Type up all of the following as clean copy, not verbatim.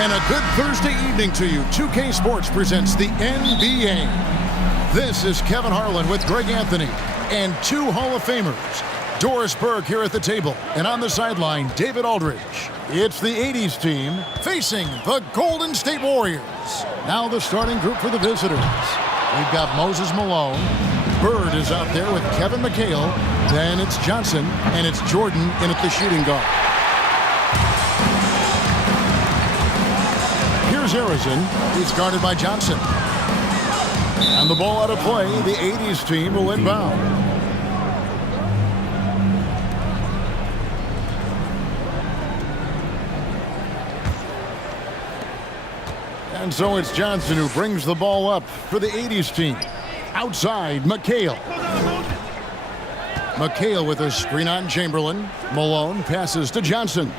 And a good Thursday evening to you. 2K Sports presents the NBA. This is Kevin Harlan with Greg Anthony and two Hall of Famers. Doris Burke here at the table, and on the sideline, David Aldridge. It's the 80's team facing the Golden State Warriors. Now the starting group for the visitors. We've got Moses Malone. Bird is out there with Kevin McHale. Then it's Johnson, and it's Jordan in at the shooting guard. Here's Harrison. He's guarded by Johnson. And the ball out of play, the 80's team will inbound. And so it's Johnson who brings the ball up for the 80's team. Outside, McHale. McHale with a screen on Chamberlain. Malone passes to Johnson.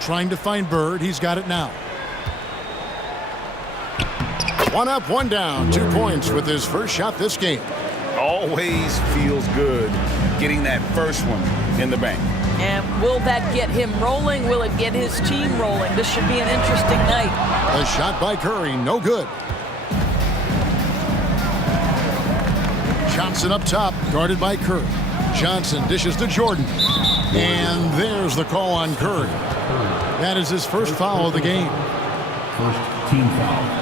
Trying to find Bird. He's got it now. One up, one down. 2 points with his first shot this game. Always feels good getting that first one in the bank. And will that get him rolling? Will it get his team rolling? This should be an interesting night. A shot by Curry, no good. Johnson up top, guarded by Curry. Johnson dishes to Jordan. And there's the call on Curry. That is his first foul of the game. First team foul.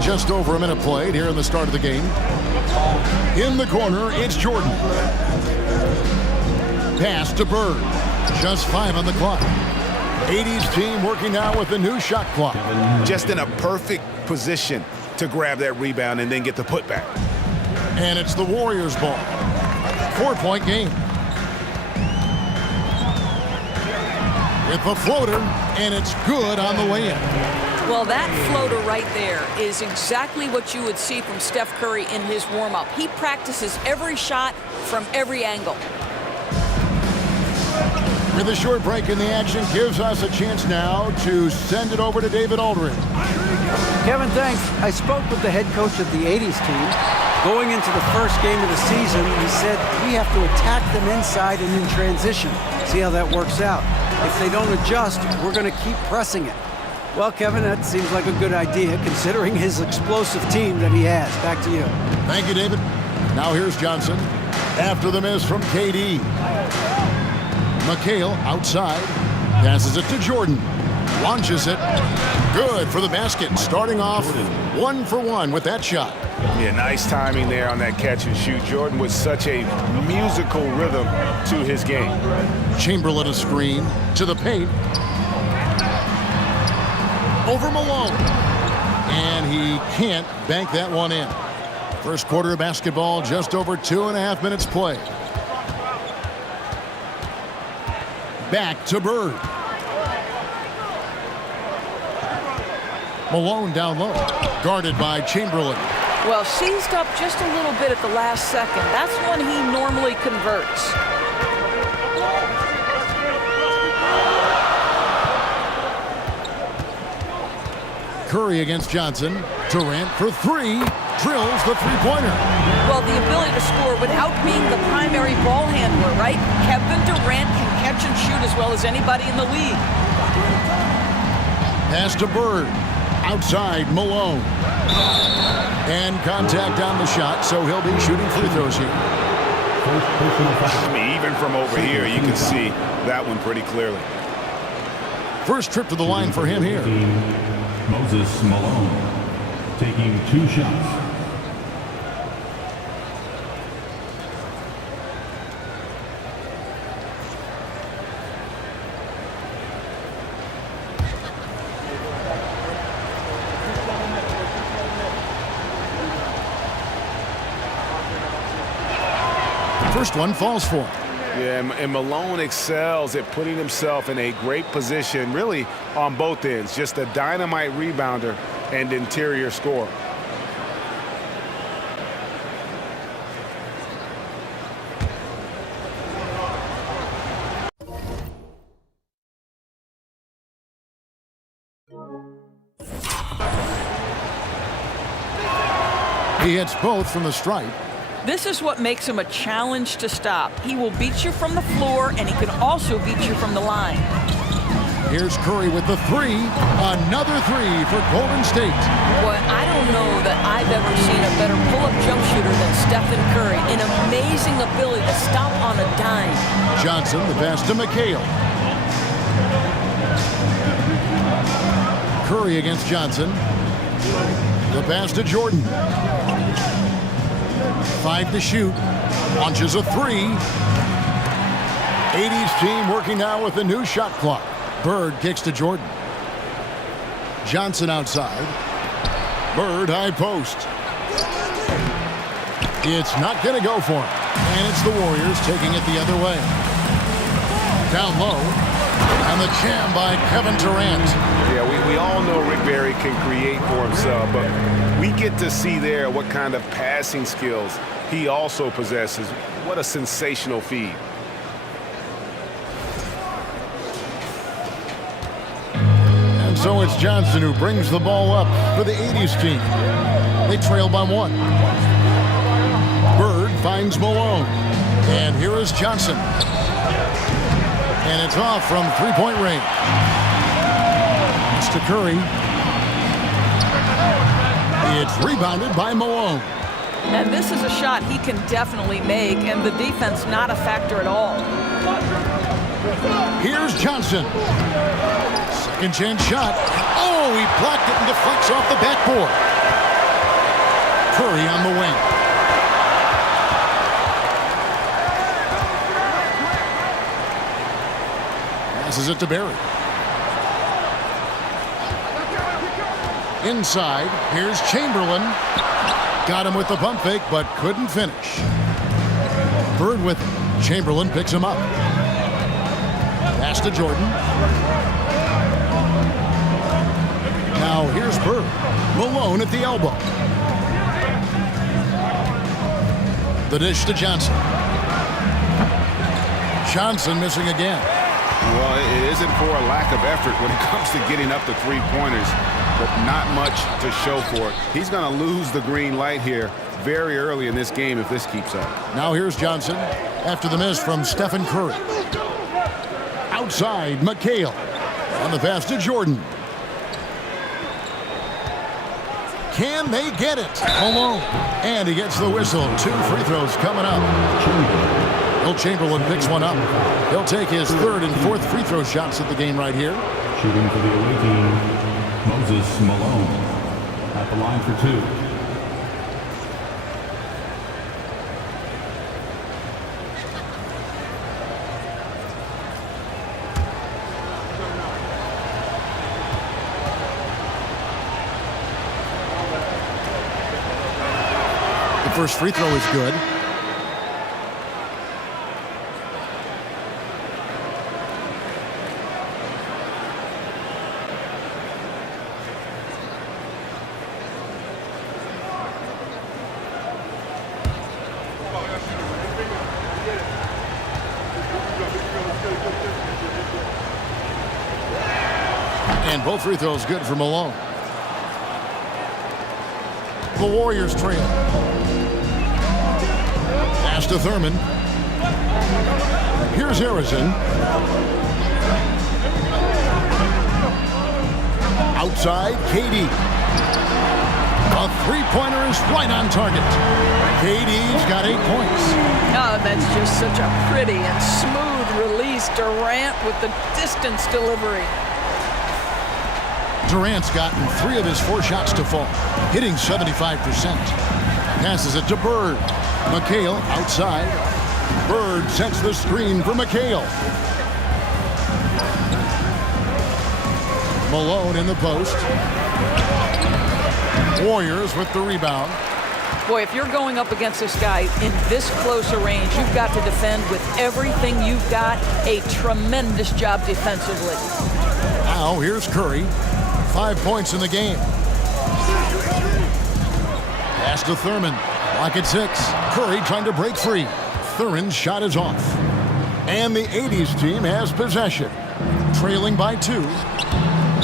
Just over a minute played here in the start of the game. In the corner, it's Jordan. Pass to Bird. Just 5 on the clock. 80's team working now with the new shot clock. Just in a perfect position to grab that rebound and then get the putback. And it's the Warriors' ball. 4-point game. With the floater, and it's good on the way in. Well, that floater right there is exactly what you would see from Steph Curry in his warm-up. He practices every shot from every angle. With a short break in the action gives us a chance now to send it over to David Aldridge. Kevin, thanks. I spoke with the head coach of the 80's team. Going into the first game of the season, he said we have to attack them inside and in transition. See how that works out. If they don't adjust, we're going to keep pressing it. Well, Kevin, that seems like a good idea considering his explosive team that he has. Back to you. Thank you, David. Now here's Johnson. After the miss from KD. McHale outside. Passes it to Jordan. Launches it. Good for the basket. Starting off 1 for 1 with that shot. Yeah, nice timing there on that catch and shoot. Jordan with such a musical rhythm to his game. Chamberlain a screen to the paint. Over Malone. And he can't bank that one in. First quarter of basketball, just over 2.5 minutes play. Back to Bird. Malone down low. Guarded by Chamberlain. Well, seized up just a little bit at the last second. That's when he normally converts. Curry against Johnson. Durant for 3. Drills the three-pointer. Well, the ability to score without being the primary ball handler, right? Kevin Durant can catch and shoot as well as anybody in the league. Pass to Bird. Outside, Malone. And contact on the shot, so he'll be shooting free throws here. I mean, even from over here, you can see that one pretty clearly. First trip to the line for him here. Moses Malone taking 2 shots. First one falls for him. Yeah, and Malone excels at putting himself in a great position, really on both ends. Just a dynamite rebounder and interior scorer. He hits both from the stripe. This is what makes him a challenge to stop. He will beat you from the floor, and he can also beat you from the line. Here's Curry with the three. Another three for Golden State. Boy, I don't know that I've ever seen a better pull-up jump shooter than Stephen Curry. An amazing ability to stop on a dime. Johnson, the pass to McHale. Curry against Johnson. The pass to Jordan. 5 to shoot. Launches a three. 80's team working now with the new shot clock. Bird kicks to Jordan. Johnson outside. Bird high post. It's not going to go for him. And it's the Warriors taking it the other way. Down low. And the jam by Kevin Durant. Yeah, we all know Rick Barry can create for himself, but we get to see there what kind of passing skills he also possesses. What a sensational feed. So it's Johnson who brings the ball up for the 80's team. They trail by 1. Bird finds Malone. And here is Johnson. And it's off from three-point range. It's to Curry. It's rebounded by Malone. And this is a shot he can definitely make, and the defense not a factor at all. Here's Johnson. Second chance shot. Oh, he blocked it and deflects off the backboard. Curry on the wing. Passes it to Barry. Inside, here's Chamberlain. Got him with the pump fake, but couldn't finish. Bird with him. Chamberlain picks him up. Pass to Jordan. Now here's Bird. Malone at the elbow. The dish to Johnson. Johnson missing again. Well, it isn't for a lack of effort when it comes to getting up the three-pointers, but not much to show for it. He's going to lose the green light here very early in this game if this keeps up. Now here's Johnson after the miss from Stephen Curry. Outside, McHale. On the pass to Jordan. Can they get it? Malone. And he gets the whistle. 2 free throws coming up. Will Chamberlain picks one up. He'll take his 3rd and 4th free throw shots of the game right here. Shooting for the away team, Moses Malone at the line for 2. The first free throw is good. And both free throws good for Malone. The Warriors trail. Pass to Thurman. Here's Harrison. Outside, KD. A three-pointer is right on target. KD's got 8 points. Oh, that's just such a pretty and smooth release. Durant with the distance delivery. Durant's gotten 3 of his 4 shots to fall, hitting 75%. Passes it to Bird. McHale outside. Bird sets the screen for McHale. Malone in the post. Warriors with the rebound. Boy, if you're going up against this guy in this close a range, you've got to defend with everything you've got. A tremendous job defensively. Now here's Curry. 5 points in the game. Pass to Thurman. Lock at 6. Curry trying to break free. Thurman's shot is off. And the 80's team has possession. Trailing by 2.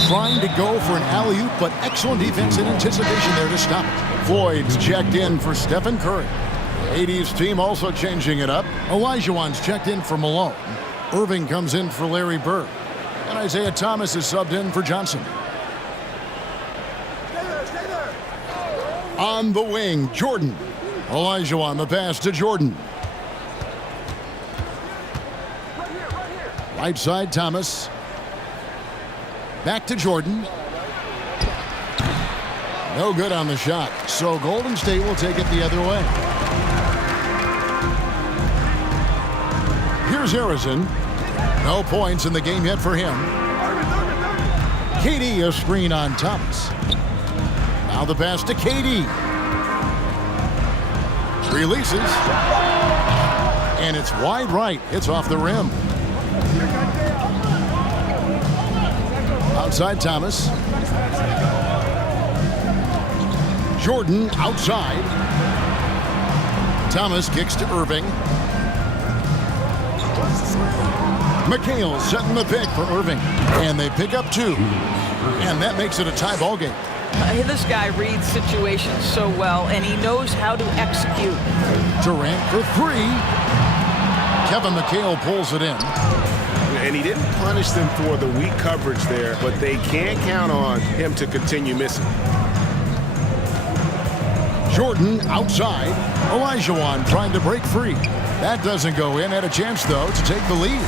Trying to go for an alley-oop, but excellent defense and anticipation there to stop it. Floyd's checked in for Stephen Curry. 80's team also changing it up. Olajuwon's checked in for Malone. Irving comes in for Larry Bird. And Isaiah Thomas is subbed in for Johnson. On the wing, Jordan. Olajuwon, the pass to Jordan. Right side, Thomas. Back to Jordan. No good on the shot. So Golden State will take it the other way. Here's Harrison. No points in the game yet for him. KD, a screen on Thomas. Now the pass to KD. Releases. And it's wide right. Hits off the rim. Outside Thomas. Jordan outside. Thomas kicks to Irving. McHale setting the pick for Irving. And they pick up 2. And that makes it a tie ball game. This guy reads situations so well, and he knows how to execute. Durant for 3. Kevin McHale pulls it in. And he didn't punish them for the weak coverage there, but they can't count on him to continue missing. Jordan outside. Olajuwon trying to break free. That doesn't go in. Had a chance, though, to take the lead.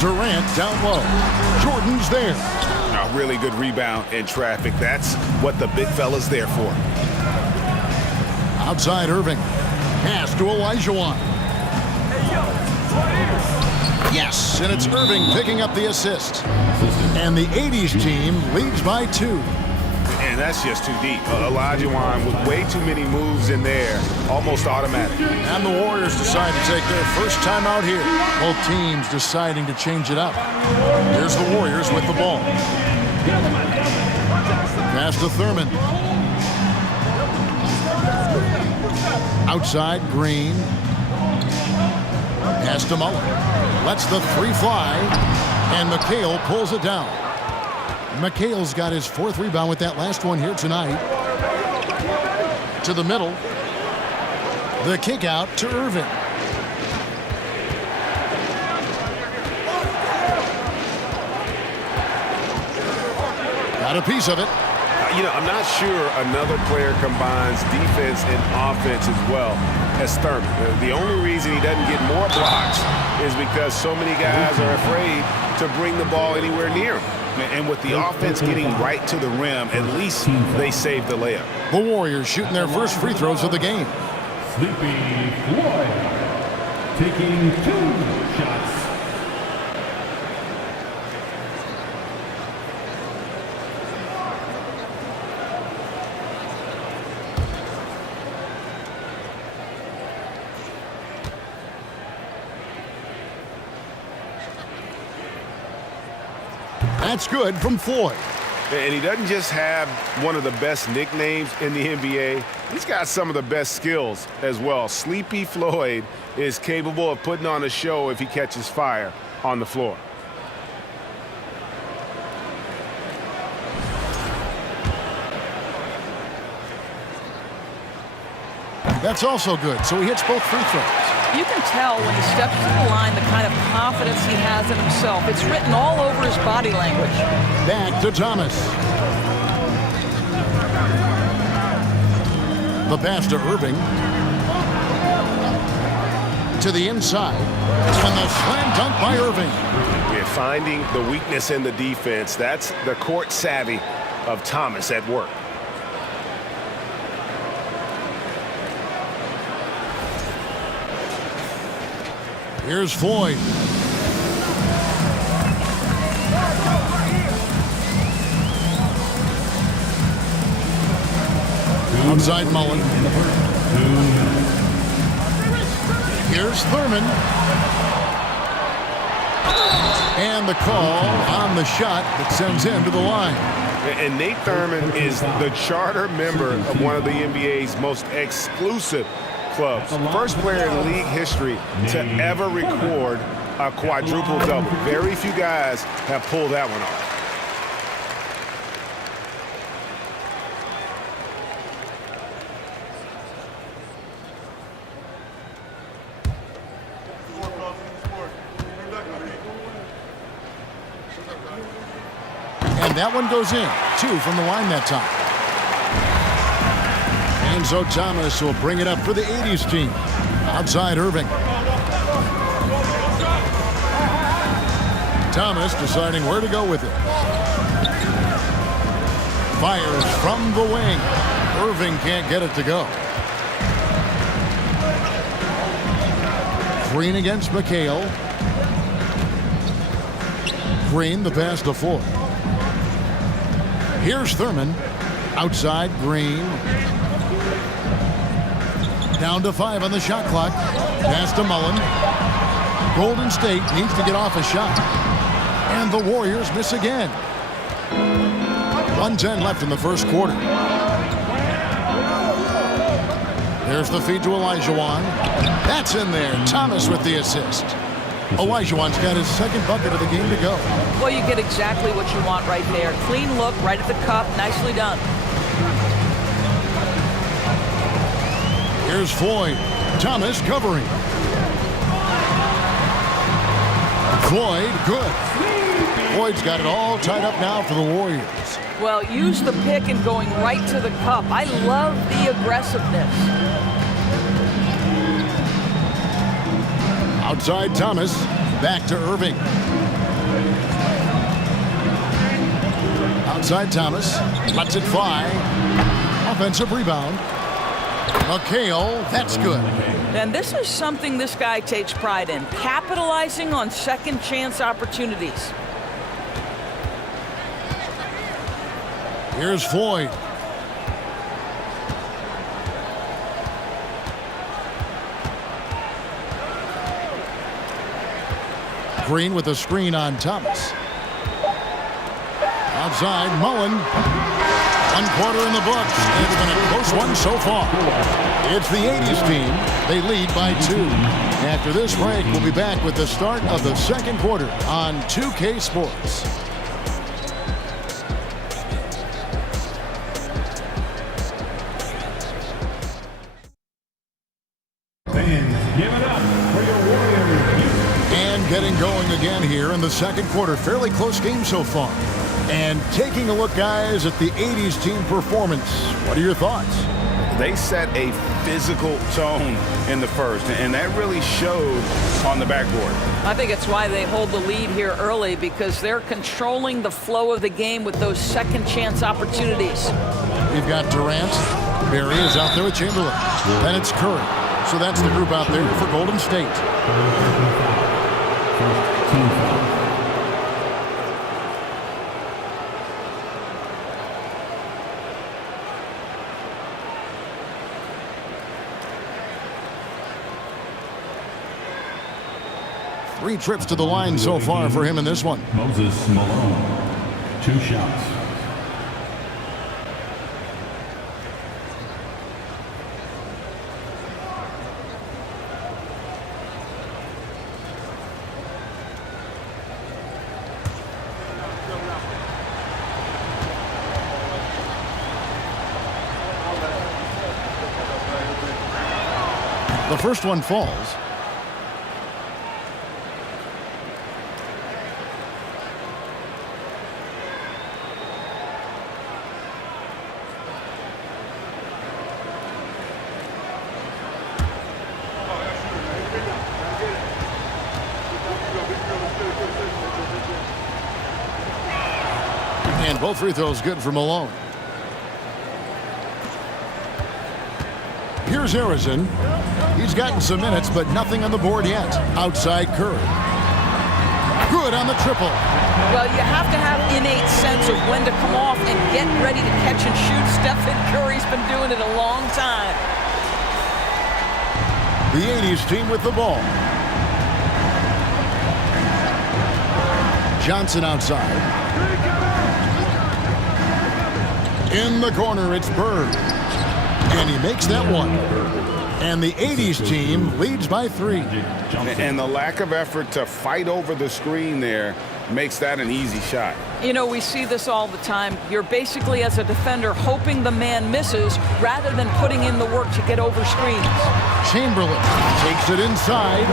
Durant down low. Jordan's there. A really good rebound in traffic. That's what the big fella's there for. Outside Irving. Pass to Olajuwon. Yes, and it's Irving picking up the assist. And the 80's team leads by 2. And that's just too deep. Olajuwon with way too many moves in there, almost automatic. And the Warriors decide to take their first time out here. Both teams deciding to change it up. Here's the Warriors with the ball. Pass to Thurman. Outside, Green. Pass to Mullen. Lets the 3 fly. And McHale pulls it down. McHale's got his 4th rebound with that last one here tonight. To the middle. The kick out to Irving. Got a piece of it. I'm not sure another player combines defense and offense as well as Thurman. The only reason he doesn't get more blocks is because so many guys are afraid to bring the ball anywhere near him. And with the offense getting right to the rim, at least they save the layup. The Warriors shooting their first free throws of the game. Sleepy Floyd taking 2 shots. That's good from Floyd. And he doesn't just have one of the best nicknames in the NBA. He's got some of the best skills as well. Sleepy Floyd is capable of putting on a show if he catches fire on the floor. That's also good. So he hits both free throws. You can tell when he steps to the line the kind of confidence he has in himself. It's written all over his body language. Back to Thomas. The pass to Irving. To the inside. And the slam dunk by Irving. We're finding the weakness in the defense. That's the court savvy of Thomas at work. Here's Floyd. Outside Mullen. Here's Thurman. And the call on the shot that sends him to the line. And Nate Thurman is the charter member of one of the NBA's most exclusive clubs. First player in league history to ever record a quadruple-double. Very few guys have pulled that one off. that one goes in. 2 from the line that time. And so Thomas will bring it up for the 80s team. Outside Irving. Thomas deciding where to go with it. Fires from the wing. Irving can't get it to go. Green against McHale. Green, the pass to Floyd. Here's Thurman. Outside Green. Down to 5 on the shot clock. Pass to Mullen. Golden State needs to get off a shot. And the Warriors miss again. 1:10 left in the first quarter. There's the feed to Olajuwon. That's in there. Thomas with the assist. Olajuwon's got his second bucket of the game to go. Well, you get exactly what you want right there. Clean look, right at the cup. Nicely done. Here's Floyd. Thomas covering. Floyd, good. Floyd's got it all tied up now for the Warriors. Well, use the pick and going right to the cup. I love the aggressiveness. Outside Thomas. Back to Irving. Outside Thomas. Lets it fly. Offensive rebound. McHale, that's good. And this is something this guy takes pride in, capitalizing on second chance opportunities. Here's Floyd. Green with a screen on Thomas. Outside, Mullen. 1 quarter in the books. It's been a close one so far. It's the 80s team. They lead by 2. After this break, we'll be back with the start of the second quarter on 2K Sports. Fans, give it up for your Warriors. And getting going again here in the second quarter. Fairly close game so far. And taking a look, guys, at the 80s team performance. What are your thoughts? They set a physical tone in the first, and that really showed on the backboard. I think it's why they hold the lead here early, because they're controlling the flow of the game with those second chance opportunities. We've got Durant. Barry is out there with Chamberlain. Then it's Curry. So that's the group out there for Golden State. First team foul. Three trips to the line so far for him in this one. Moses Malone, 2 shots. The first one falls. And both free throws good for Malone. Here's Harrison. He's gotten some minutes, but nothing on the board yet. Outside Curry. Good on the triple. Well, you have to have innate sense of when to come off and get ready to catch and shoot. Stephen Curry's been doing it a long time. The 80s team with the ball. Johnson outside. In the corner, it's Bird. And he makes that one. And the 80s team leads by 3. And the lack of effort to fight over the screen there makes that an easy shot. You know, we see this all the time. You're basically, as a defender, hoping the man misses rather than putting in the work to get over screens. Chamberlain takes it inside.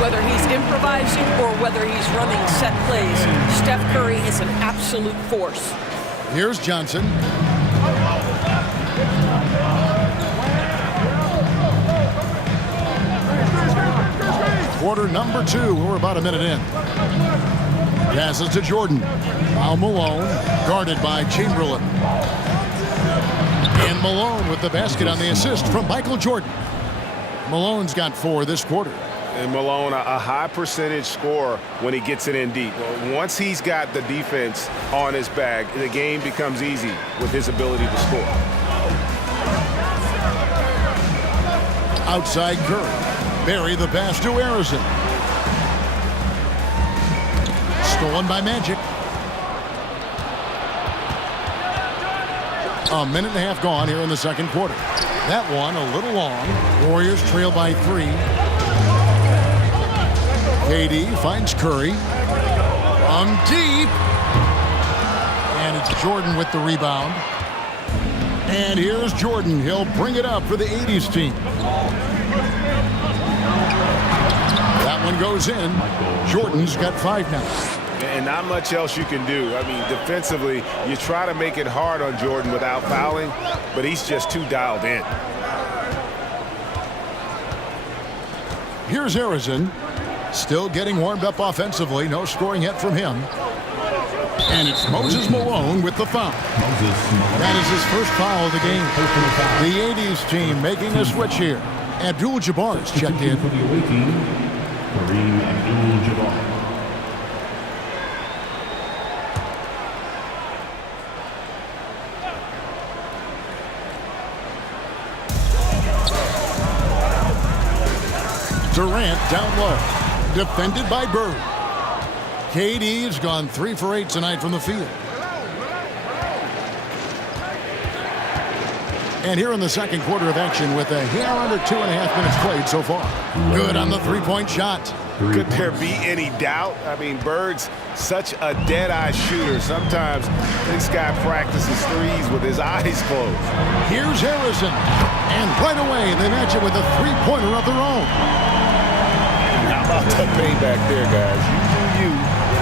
Whether he's improvising or whether he's running set plays, Steph Curry is an absolute force. Here's Johnson. Quarter number 2. We're about a minute in. Passes to Jordan. Now Malone, guarded by Chamberlain. And Malone with the basket on the assist from Michael Jordan. Malone's got 4 this quarter. And Malone, a high percentage scorer when he gets it in deep. Once he's got the defense on his back, the game becomes easy with his ability to score. Outside Curry. Barry the pass to Harrison. Stolen by Magic. A minute and a half gone here in the second quarter. That one a little long. Warriors trail by 3. KD finds Curry. From deep. And it's Jordan with the rebound. And here's Jordan. He'll bring it up for the 80's team. That one goes in. Jordan's got 5 now. And not much else you can do. I mean, defensively, you try to make it hard on Jordan without fouling, but he's just too dialed in. Here's Harrison. Still getting warmed up offensively. No scoring yet from him. And it's Moses Malone with the foul. That is his first foul of the game. The 80's team making a switch here. Abdul-Jabbar's checked in. For the away team, Kareem Abdul-Jabbar. Durant down low. Defended by Bird. KD's gone 3 for 8 tonight from the field. And here in the second quarter of action with a hair under 2.5 minutes played so far. Good on the three-point shot. Could there be any doubt? I mean, Bird's such a dead-eye shooter. Sometimes this guy practices threes with his eyes closed. Here's Harrison. And right away, they match it with a three-pointer of their own. How about the payback there, guys? You do you,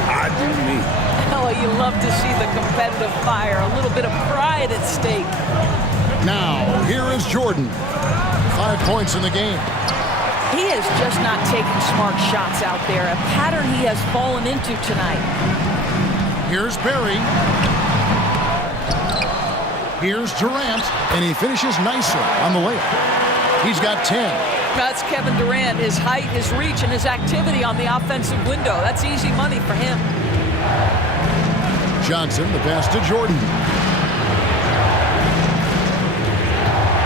I do me. Oh, you love to see the competitive fire. A little bit of pride at stake. Now, here is Jordan. 5 points in the game. He is just not taking smart shots out there, a pattern he has fallen into tonight. Here's Barry. Here's Durant, and he finishes nicely on the layup. He's got 10. That's Kevin Durant, his height, his reach, and his activity on the offensive window. That's easy money for him. Johnson, the pass to Jordan.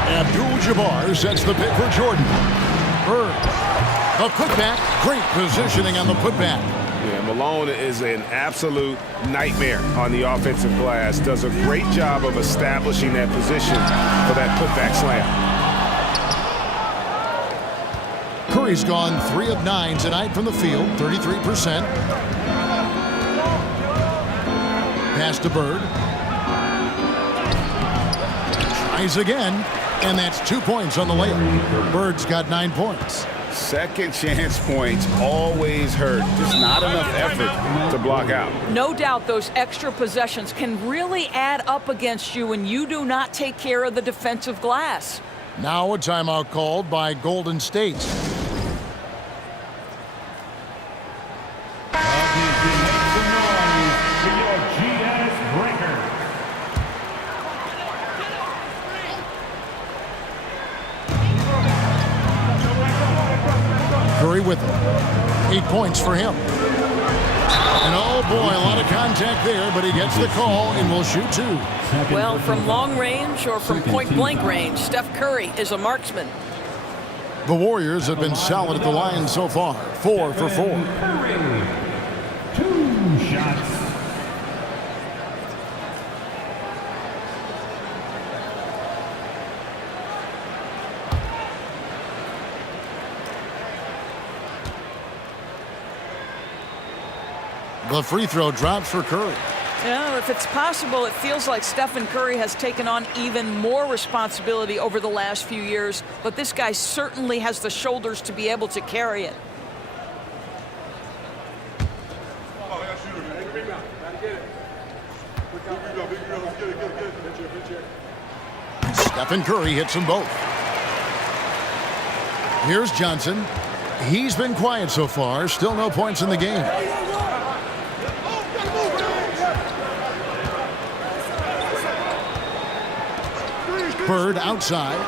Abdul-Jabbar sets the pick for Jordan. Bird. A putback. Great positioning on the putback. Yeah, Malone is an absolute nightmare on the offensive glass. Does a great job of establishing that position for that putback slam. Curry's gone 3 of 9 tonight from the field, 33%. Pass to Bird. Tries again, and that's 2 points on the layup. Bird's got 9 points. Second chance points always hurt. Just not enough effort to block out. No doubt those extra possessions can really add up against you when you do not take care of the defensive glass. Now a timeout called by Golden State. Curry with him. 8 points for him. And oh boy, a lot of contact there, but he gets the call and will shoot 2. Well, from long range or from point-blank range, Steph Curry is a marksman. The Warriors have been solid at the line so far. 4 for 4. Curry, 2 shots. The free throw drops for Curry. You know, if it's possible, it feels like Stephen Curry has taken on even more responsibility over the last few years, but this guy certainly has the shoulders to be able to carry it. Stephen Curry hits them both. Here's Johnson. He's been quiet so far. Still no points in the game. Bird outside.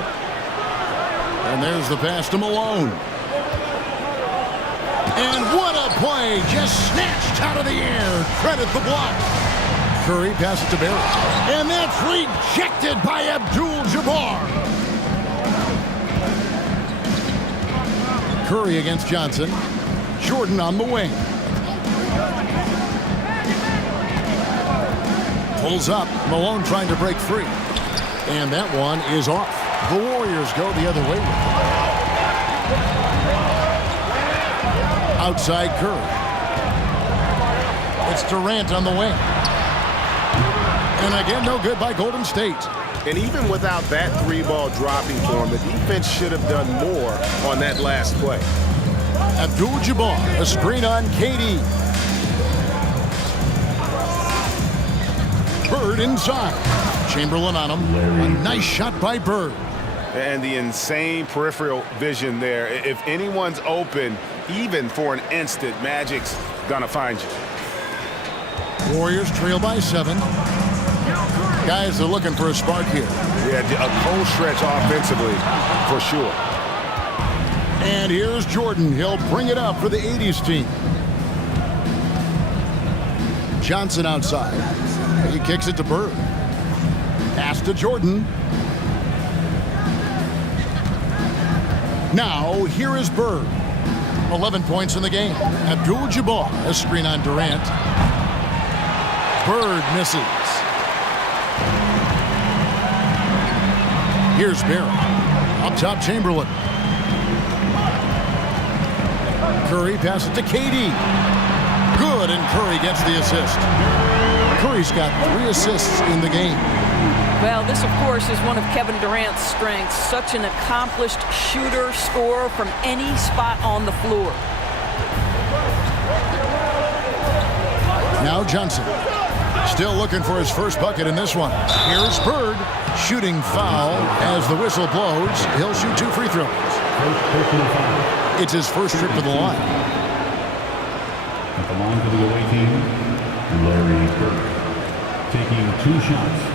And there's the pass to Malone. And what a play. Just snatched out of the air. Credit the block. Curry passes to Barrett. And that's rejected by Abdul-Jabbar. Curry against Johnson. Jordan on the wing. Pulls up. Malone trying to break free. And that one is off. The Warriors go the other way. Outside Curry. It's Durant on the wing. And again, no good by Golden State. And even without that three-ball dropping for him, the defense should have done more on that last play. Abdul-Jabbar, a screen on KD. Bird inside. Chamberlain on him. A nice shot by Bird. And the insane peripheral vision there. If anyone's open, even for an instant, Magic's gonna find you. Warriors trail by 7. Guys are looking for a spark here. Yeah, a cold stretch offensively, for sure. And here's Jordan. He'll bring it up for the 80's team. Johnson outside. He kicks it to Bird. Pass to Jordan. Now, here is Bird. 11 points in the game. Abdul-Jabbar, a screen on Durant. Bird misses. Here's Barrett. Up top, Chamberlain. Curry passes it to KD. Good, and Curry gets the assist. Curry's got 3 assists in the game. Well, this, of course, is one of Kevin Durant's strengths. Such an accomplished shooter, scorer from any spot on the floor. Now Johnson. Still looking for his first bucket in this one. Here's Bird. Shooting foul as the whistle blows. He'll shoot 2 free throws. It's his first trip to the line. At the line for the away team, Larry Bird, taking 2 shots.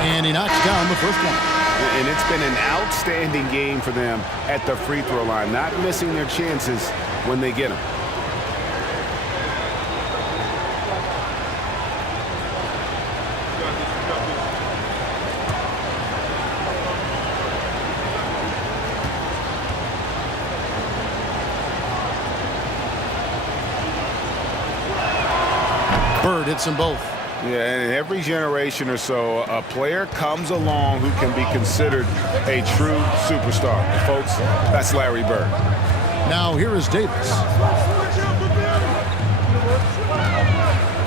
And he knocks down the first one. And it's been an outstanding game for them at the free throw line, not missing their chances when they get them. Bird hits them both. Yeah, and in every generation or so, a player comes along who can be considered a true superstar. And folks, that's Larry Bird. Now here is Davis.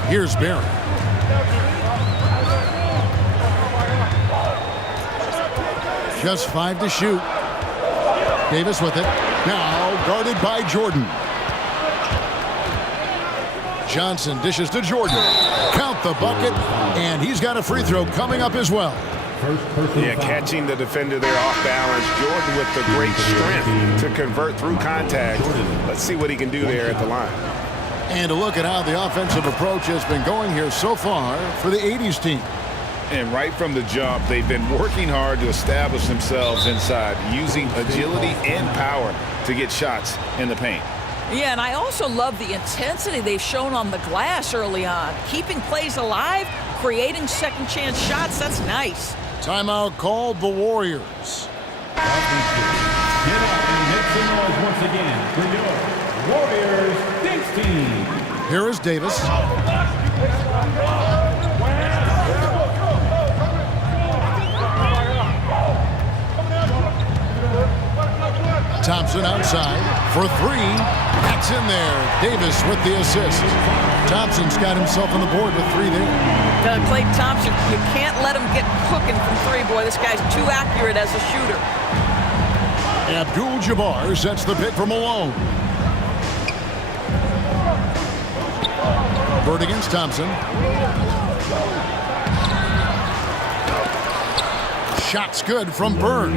Here's Barrett. Just 5 to shoot. Davis with it. Now guarded by Jordan. Johnson dishes to Jordan. Count the bucket, and he's got a free throw coming up as well. Yeah, catching the defender there off balance. Jordan with the great strength to convert through contact. Let's see what he can do there at the line. And a look at how the offensive approach has been going here so far for the 80's team. And right from the jump, they've been working hard to establish themselves inside, using agility and power to get shots in the paint. Yeah, and I also love the intensity they've shown on the glass early on. Keeping plays alive, creating second chance shots, that's nice. Timeout called the Warriors. Get up and make some noise once again for your Warriors. Bears, Dave's team. Here is Davis. Thompson outside for three. That's in there. Davis with the assist. Thompson's got himself on the board with three there. Klay Thompson, you can't let him get cooking from three. Boy, this guy's too accurate as a shooter. Abdul-Jabbar sets the pick for Malone. Bird against Thompson. Shot's good from Bird.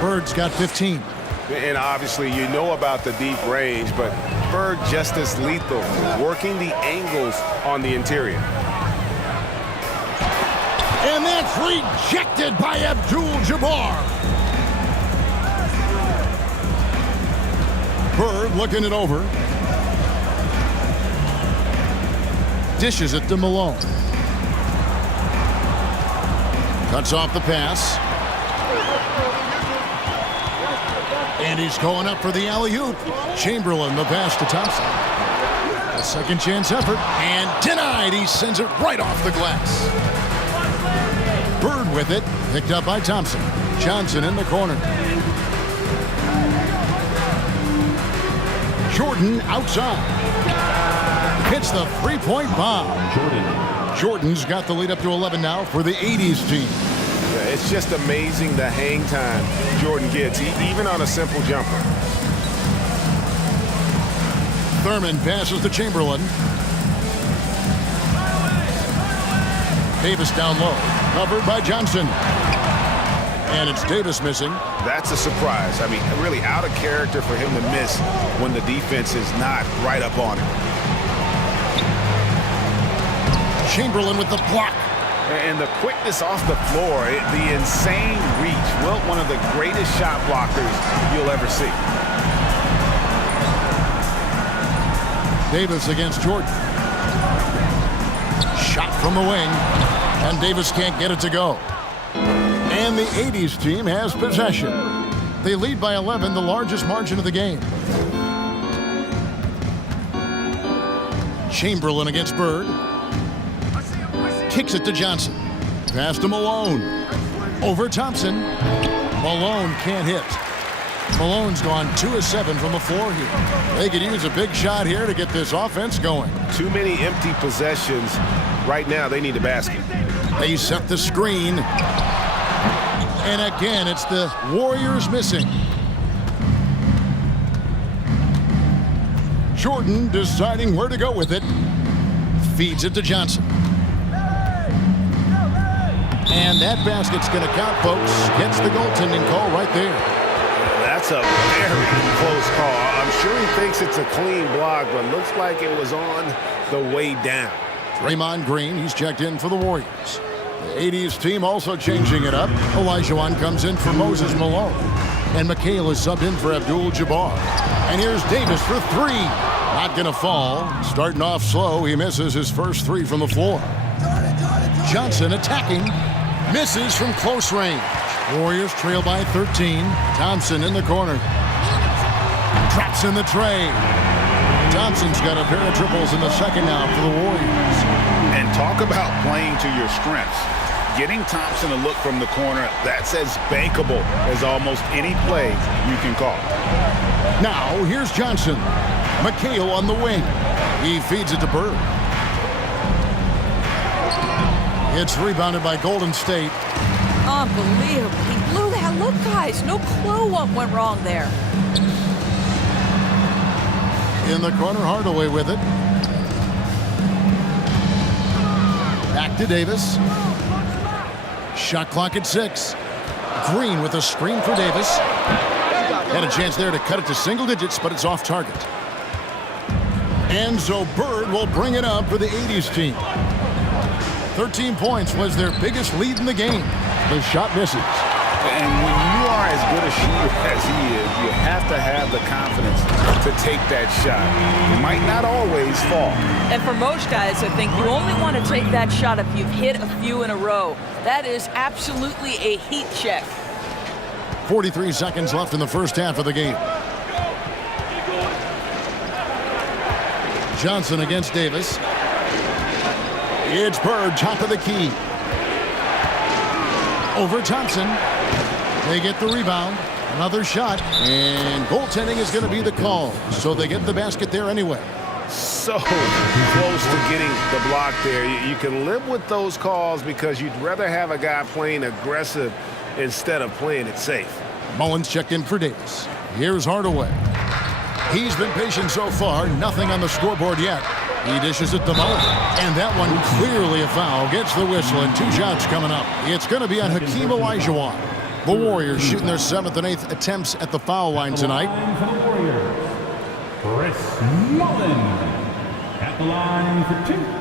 Bird's got 15. And obviously you know about the deep range, but Bird just as lethal, working the angles on the interior. And that's rejected by Abdul-Jabbar. Bird looking it over. Dishes it to Malone. Cuts off the pass. And he's going up for the alley-oop. Chamberlain the pass to Thompson. A second chance effort. And denied. He sends it right off the glass. Bird with it. Picked up by Thompson. Johnson in the corner. Jordan outside. Hits the three-point bomb. Jordan's got the lead up to 11 now for the 80s team. Yeah, it's just amazing the hang time Jordan gets, even on a simple jumper. Thurman passes to Chamberlain. Davis down low. Covered by Johnson. And it's Davis missing. That's a surprise. I mean, really out of character for him to miss when the defense is not right up on him. Chamberlain with the block. And the quickness off the floor, the insane reach. Well, one of the greatest shot blockers you'll ever see. Davis against Jordan. Shot from the wing. And Davis can't get it to go. And the 80s team has possession. They lead by 11, the largest margin of the game. Chamberlain against Bird. Kicks it to Johnson. Pass to Malone. Over Thompson. Malone can't hit. Malone's gone 2 of 7 from the floor here. They could use a big shot here to get this offense going. Too many empty possessions. Right now, they need a basket. They set the screen. And again, it's the Warriors missing. Jordan deciding where to go with it. Feeds it to Johnson. And that basket's going to count, folks. Gets the goaltending call right there. That's a very close call. I'm sure he thinks it's a clean block, but looks like it was on the way down. Draymond Green, he's checked in for the Warriors. The 80s team also changing it up. Olajuwon comes in for Moses Malone. And McHale is subbed in for Abdul-Jabbar. And here's Davis for three. Not going to fall. Starting off slow, he misses his first three from the floor. Johnson attacking. Misses from close range. Warriors trail by 13. Thompson in the corner. Drops in the tray. Thompson's got a pair of triples in the second now for the Warriors. And talk about playing to your strengths. Getting Thompson to look from the corner, that's as bankable as almost any play you can call. Now, here's Johnson. McHale on the wing. He feeds it to Bird. It's rebounded by Golden State. Unbelievable. He blew that. Look, guys, no clue what went wrong there. In the corner, Hardaway with it. Back to Davis. Shot clock at 6. Green with a screen for Davis. Had a chance there to cut it to single digits, but it's off target. And so Bird will bring it up for the 80s team. 13 points was their biggest lead in the game. The shot misses. And when you are as good a shooter as he is, you have to have the confidence to take that shot. It might not always fall. And for most guys, I think you only want to take that shot if you've hit a few in a row. That is absolutely a heat check. 43 seconds left in the first half of the game. Johnson against Davis. It's Bird, top of the key. Over Thompson. They get the rebound. Another shot. And goaltending is going to be the call. So they get the basket there anyway. So close to getting the block there. You can live with those calls because you'd rather have a guy playing aggressive instead of playing it safe. Mullins checked in for Davis. Here's Hardaway. He's been patient so far. Nothing on the scoreboard yet. He dishes it to Mullen. And that one clearly a foul. Gets the whistle and 2 shots coming up. It's going to be on Hakeem Olajuwon. The Warriors shooting their 7th and 8th attempts at the foul line tonight. For the Warriors, Chris Mullin at the line for 2.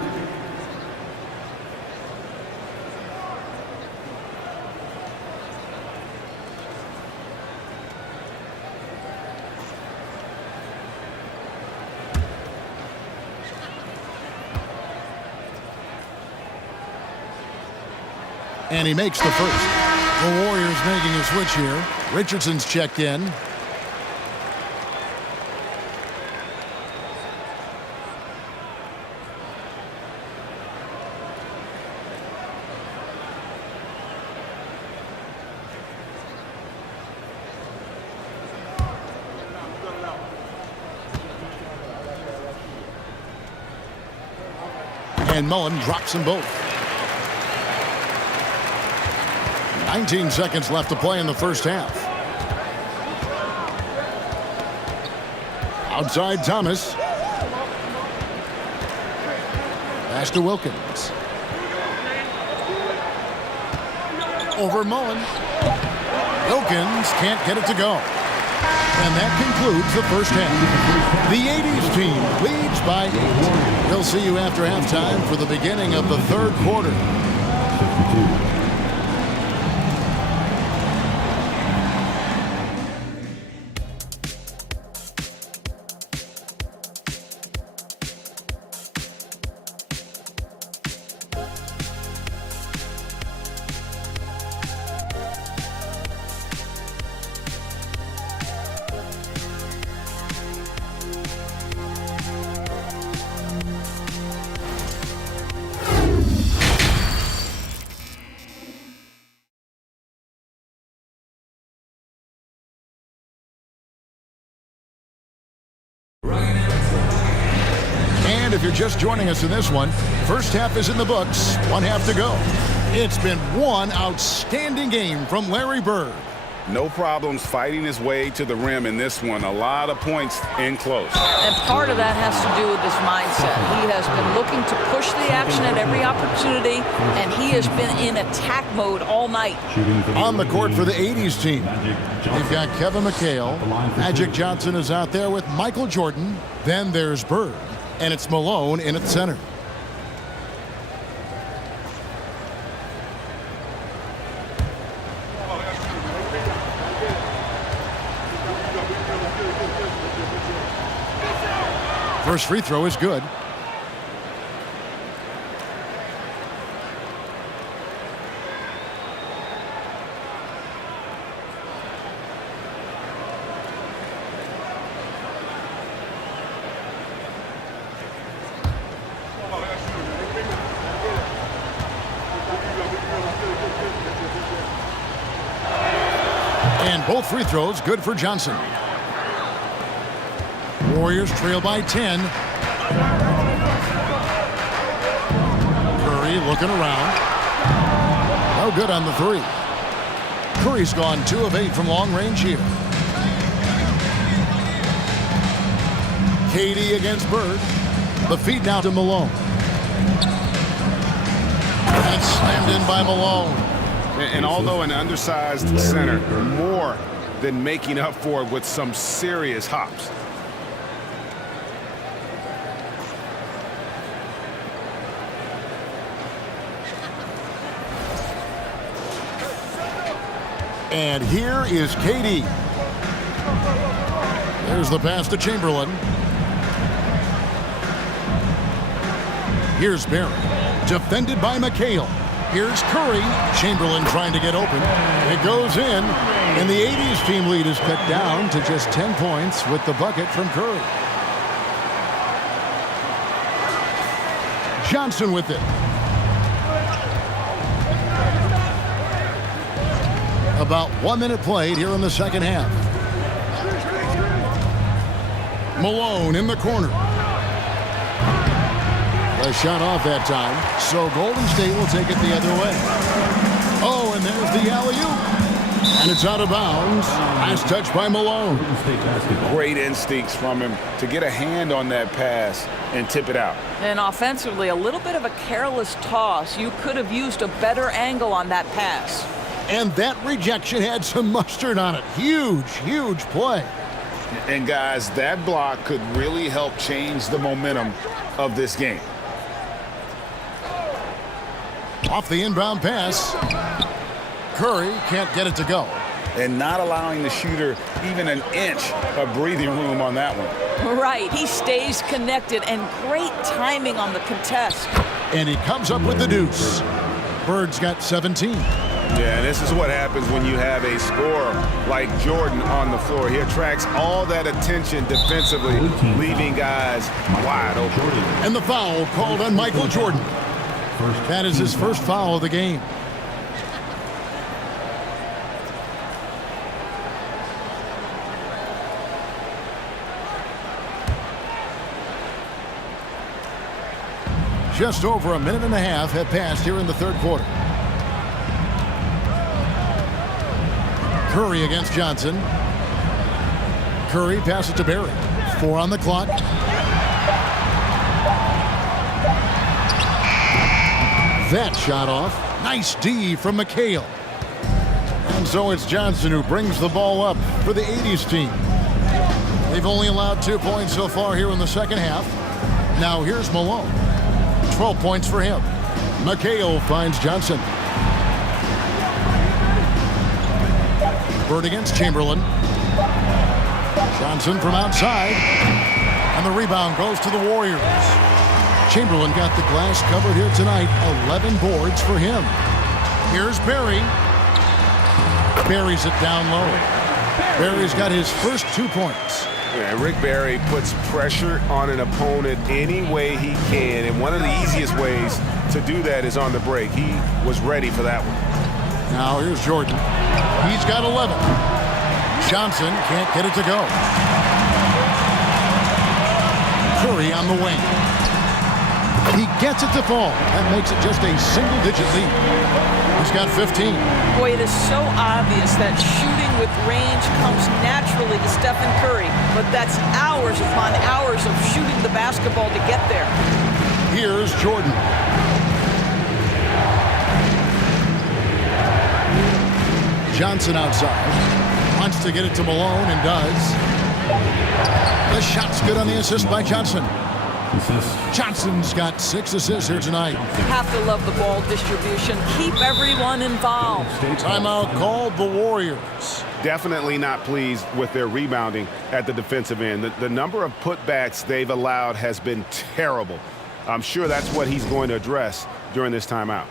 And he makes the first. The Warriors making a switch here. Richardson's checked in. And Mullen drops them both. 19 seconds left to play in the first half. Outside Thomas. Pass to Wilkins. Over Mullen. Wilkins can't get it to go. And that concludes the first half. The 80's team leads by 8. We'll see you after halftime for the beginning of the third quarter. 52. If you're just joining us in this one, first half is in the books, 1 half to go. It's been one outstanding game from Larry Bird. No problems fighting his way to the rim in this one. A lot of points in close. And part of that has to do with his mindset. He has been looking to push the action at every opportunity, and he has been in attack mode all night. On the court for the 80's team, we've got Kevin McHale. Magic Johnson is out there with Michael Jordan. Then there's Bird. And it's Malone in at center. First free throw is good. And both free throws good for Johnson. Warriors trail by 10. Curry looking around. No good on the 3. Curry's gone 2 of 8 from long range here. KD against Bird. The feed now to Malone. That's slammed in by Malone. And although an undersized center, more than making up for it with some serious hops. And here is KD. There's the pass to Chamberlain. Here's Barry. Defended by McHale. Here's Curry. Chamberlain trying to get open. It goes in. And the 80's team lead is cut down to just 10 points with the bucket from Curry. Johnson with it. About 1 minute played here in the second half. Malone in the corner. A shot off that time, so Golden State will take it the other way. Oh, and there's the alley-oop. And it's out of bounds. Last touch by Malone. Great instincts from him to get a hand on that pass and tip it out. And offensively, a little bit of a careless toss. You could have used a better angle on that pass. And that rejection had some mustard on it. Huge, huge play. And guys, that block could really help change the momentum of this game. Off the inbound pass. Curry can't get it to go. And not allowing the shooter even an inch of breathing room on that one. Right, he stays connected, and great timing on the contest. And he comes up with the deuce. Bird's got 17. Yeah, and this is what happens when you have a scorer like Jordan on the floor. He attracts all that attention defensively, leaving guys wide open. And the foul called on Michael Jordan. That is his first foul of the game. Just over a minute and a half have passed here in the third quarter. Curry against Johnson. Curry passes to Barry. 4 on the clock. That shot off. Nice D from McHale. And so it's Johnson who brings the ball up for the 80's team. They've only allowed 2 points so far here in the second half. Now here's Malone. 12 points for him. McHale finds Johnson. Bird against Chamberlain. Johnson from outside. And the rebound goes to the Warriors. Chamberlain got the glass covered here tonight. 11 boards for him. Here's Barry. Barry's it down low. Barry's got his first 2 points. Yeah, Rick Barry puts pressure on an opponent any way he can, and one of the easiest ways to do that is on the break. He was ready for that one. Now here's Jordan. He's got 11. Johnson can't get it to go. Curry on the wing. He gets it to fall. That makes it just a single-digit lead. He's got 15. Boy, it is so obvious that shooting with range comes naturally to Stephen Curry, but that's hours upon hours of shooting the basketball to get there. Here's Jordan. Johnson outside. Wants to get it to Malone and does. The shot's good on the assist by Johnson. Johnson's got 6 assists here tonight. Have to love the ball distribution. Keep everyone involved. Timeout called the Warriors. Definitely not pleased with their rebounding at the defensive end. The number of putbacks they've allowed has been terrible. I'm sure that's what he's going to address during this timeout.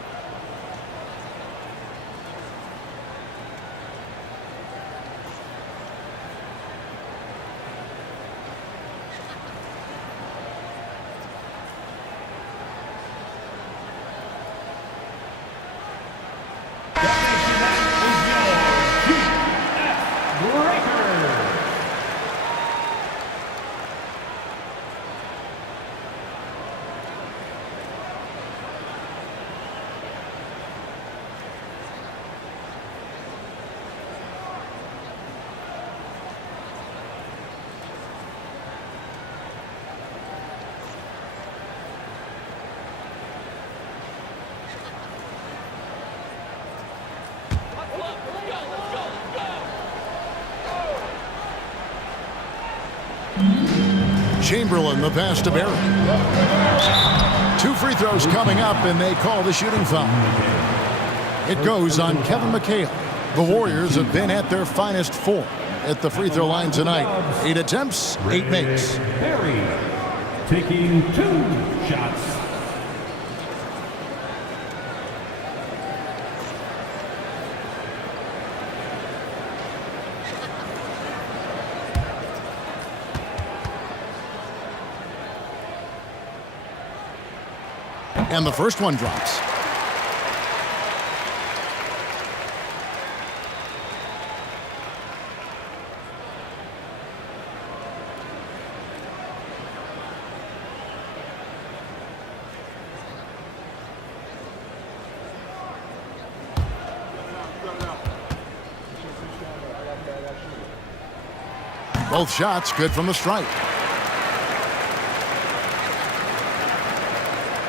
Chamberlain, the pass to Barry. 2 free throws coming up, and they call the shooting foul. It goes on Kevin McHale. The Warriors have been at their finest 4 at the free throw line tonight. 8 attempts, 8 makes. Barry taking 2 shots. And the first one drops. Both shots good from the stripe.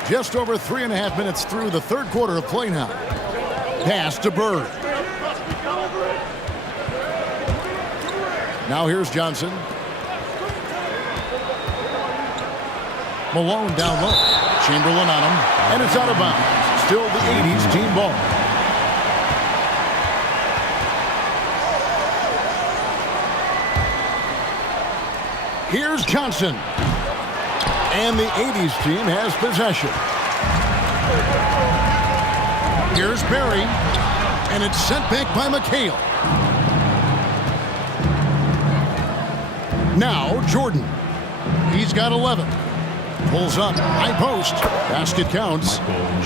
Just over 3.5 minutes through the third quarter of play now. Pass to Bird. Now here's Johnson. Malone down low. Chamberlain on him. And it's out of bounds. Still the 80s team ball. Here's Johnson. And the 80s team has possession. Here's Barry. And it's sent back by McHale. Now Jordan. He's got 11. Pulls up. High post. Basket counts.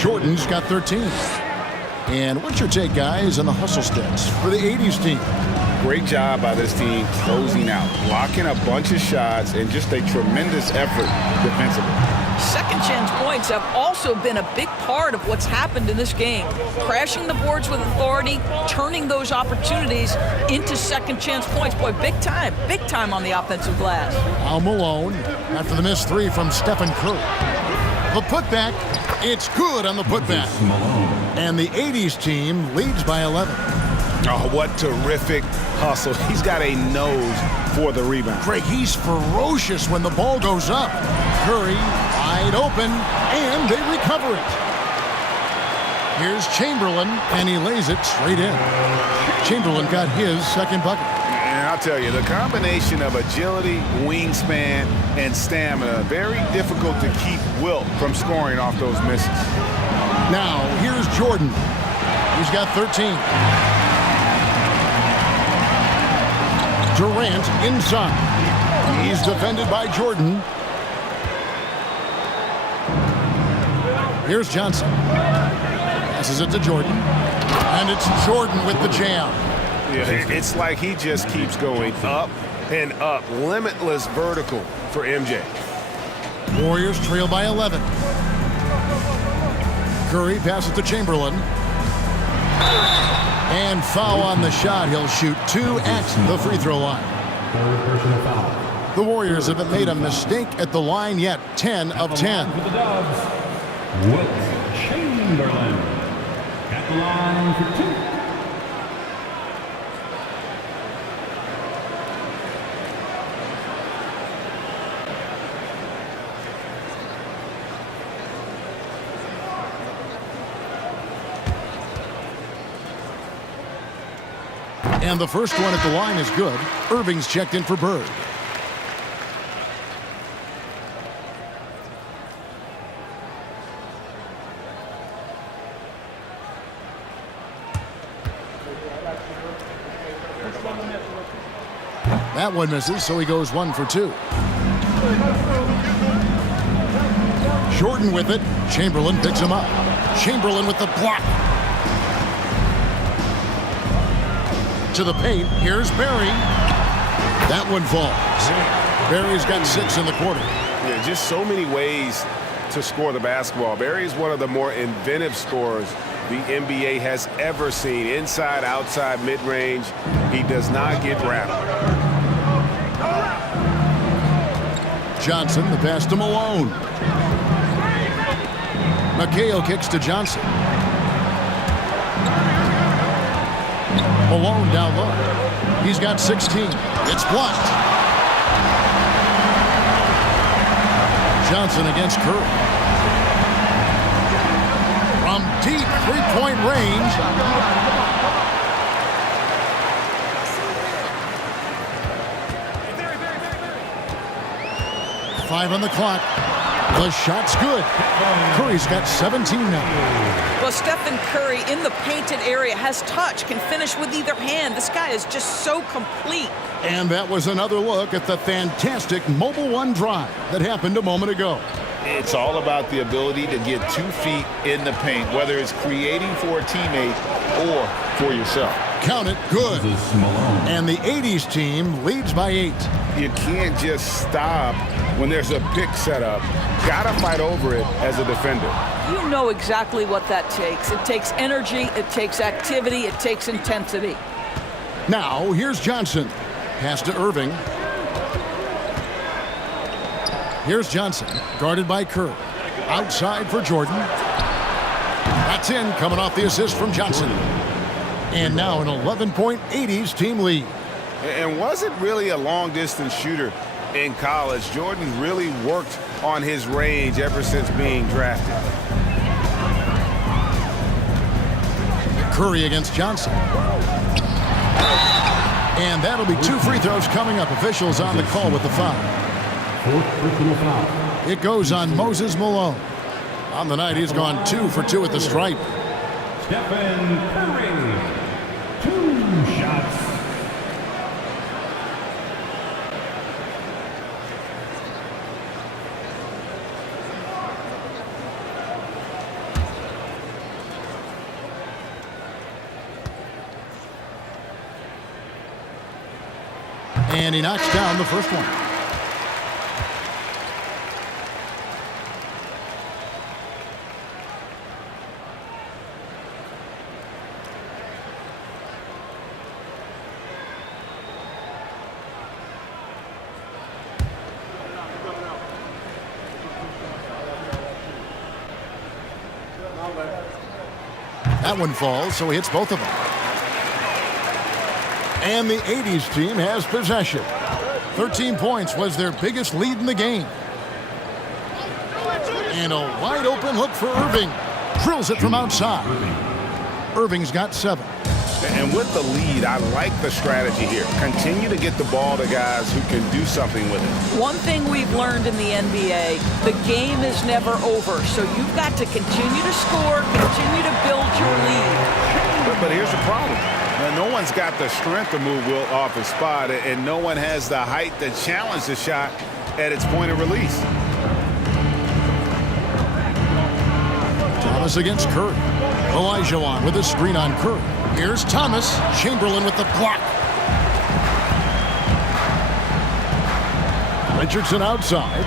Jordan's got 13. And what's your take, guys, on the hustle stats for the 80s team? Great job by this team closing out, blocking a bunch of shots, and just a tremendous effort defensively. Second chance points have also been a big part of what's happened in this game. Crashing the boards with authority, turning those opportunities into second chance points. Boy, big time on the offensive glass. Al Malone after the missed three from Stephen Curry. The putback, it's good on the putback. And the 80s team leads by 11. Oh, what terrific hustle. He's got a nose for the rebound. Craig, he's ferocious when the ball goes up. Curry wide open, and they recover it. Here's Chamberlain, and he lays it straight in. Chamberlain got his second bucket. And I'll tell you, the combination of agility, wingspan, and stamina, very difficult to keep Wilt from scoring off those misses. Now, here's Jordan. He's got 13. Durant inside. He's defended by Jordan. Here's Johnson. Passes it to Jordan. And it's Jordan with the jam. Yeah, it's like he just keeps going up and up. Limitless vertical for MJ. Warriors trail by 11. Curry passes to Chamberlain. And foul on the shot. He'll shoot 2 at the free throw line. Third personal foul. The Warriors haven't made a mistake at the line yet. 10 of 10. For the Dubs, Wilt Chamberlain at the line for 2. And the first one at the line is good. Irving's checked in for Bird. That one misses, so he goes 1 for 2. Jordan with it. Chamberlain picks him up. Chamberlain with the block. To the paint. Here's Barry. That one falls. Barry's got 6 in the quarter. Yeah, just so many ways to score the basketball. Barry is one of the more inventive scorers the NBA has ever seen. Inside, outside, mid-range. He does not get rattled. Johnson, the pass to Malone. McHale kicks to Johnson. Malone down low. He's got 16. It's blocked. Johnson against Curry. From deep three-point range. Five on the clock. The shot's good. Curry's got 17 now. Well, Stephen Curry in the painted area has touch, can finish with either hand. This guy is just so complete. And that was another look at the fantastic Mobile One drive that happened a moment ago. It's all about the ability to get 2 feet in the paint, whether it's creating for a teammate or for yourself. Count it, good. Moses Malone. And the 80s team leads by 8. You can't just stop when there's a pick set up. Gotta fight over it as a defender. You know exactly what that takes. It takes energy, it takes activity, it takes intensity. Now, here's Johnson. Pass to Irving. Here's Johnson, guarded by Kerr. Outside for Jordan. That's in, coming off the assist from Johnson. And now an 11-point 80s team lead. And wasn't really a long-distance shooter in college. Jordan really worked on his range ever since being drafted. Curry against Johnson. And that'll be 2 free throws coming up. Officials on the call with the foul. 4th personal foul. It goes on Moses Malone. On the night, he's gone 2 for 2 at the stripe. Stephen Curry. 2 shots. And he knocks down the first one. That one falls, so he hits both of them. And the 80s team has possession. 13 points was their biggest lead in the game. And a wide open look for Irving. Drills it from outside. Irving's got 7. And with the lead, I like the strategy here. Continue to get the ball to guys who can do something with it. One thing we've learned in the NBA, the game is never over. So you've got to continue to score, continue to build your lead. But here's the problem. Now, no one's got the strength to move Wilt off his spot, and no one has the height to challenge the shot at its point of release. Thomas against Curry. Olajuwon with a screen on Curry. Here's Thomas. Chamberlain with the block. Richardson outside.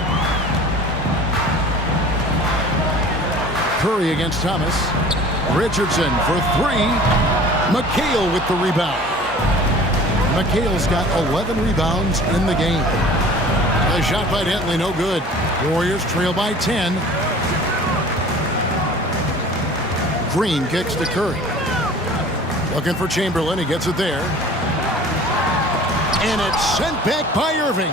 Curry against Thomas. Richardson for 3. McHale with the rebound. McHale's got 11 rebounds in the game. The shot by Dentley, no good. Warriors trail by 10. Green kicks to Curry. Looking for Chamberlain. He gets it there. And it's sent back by Irving.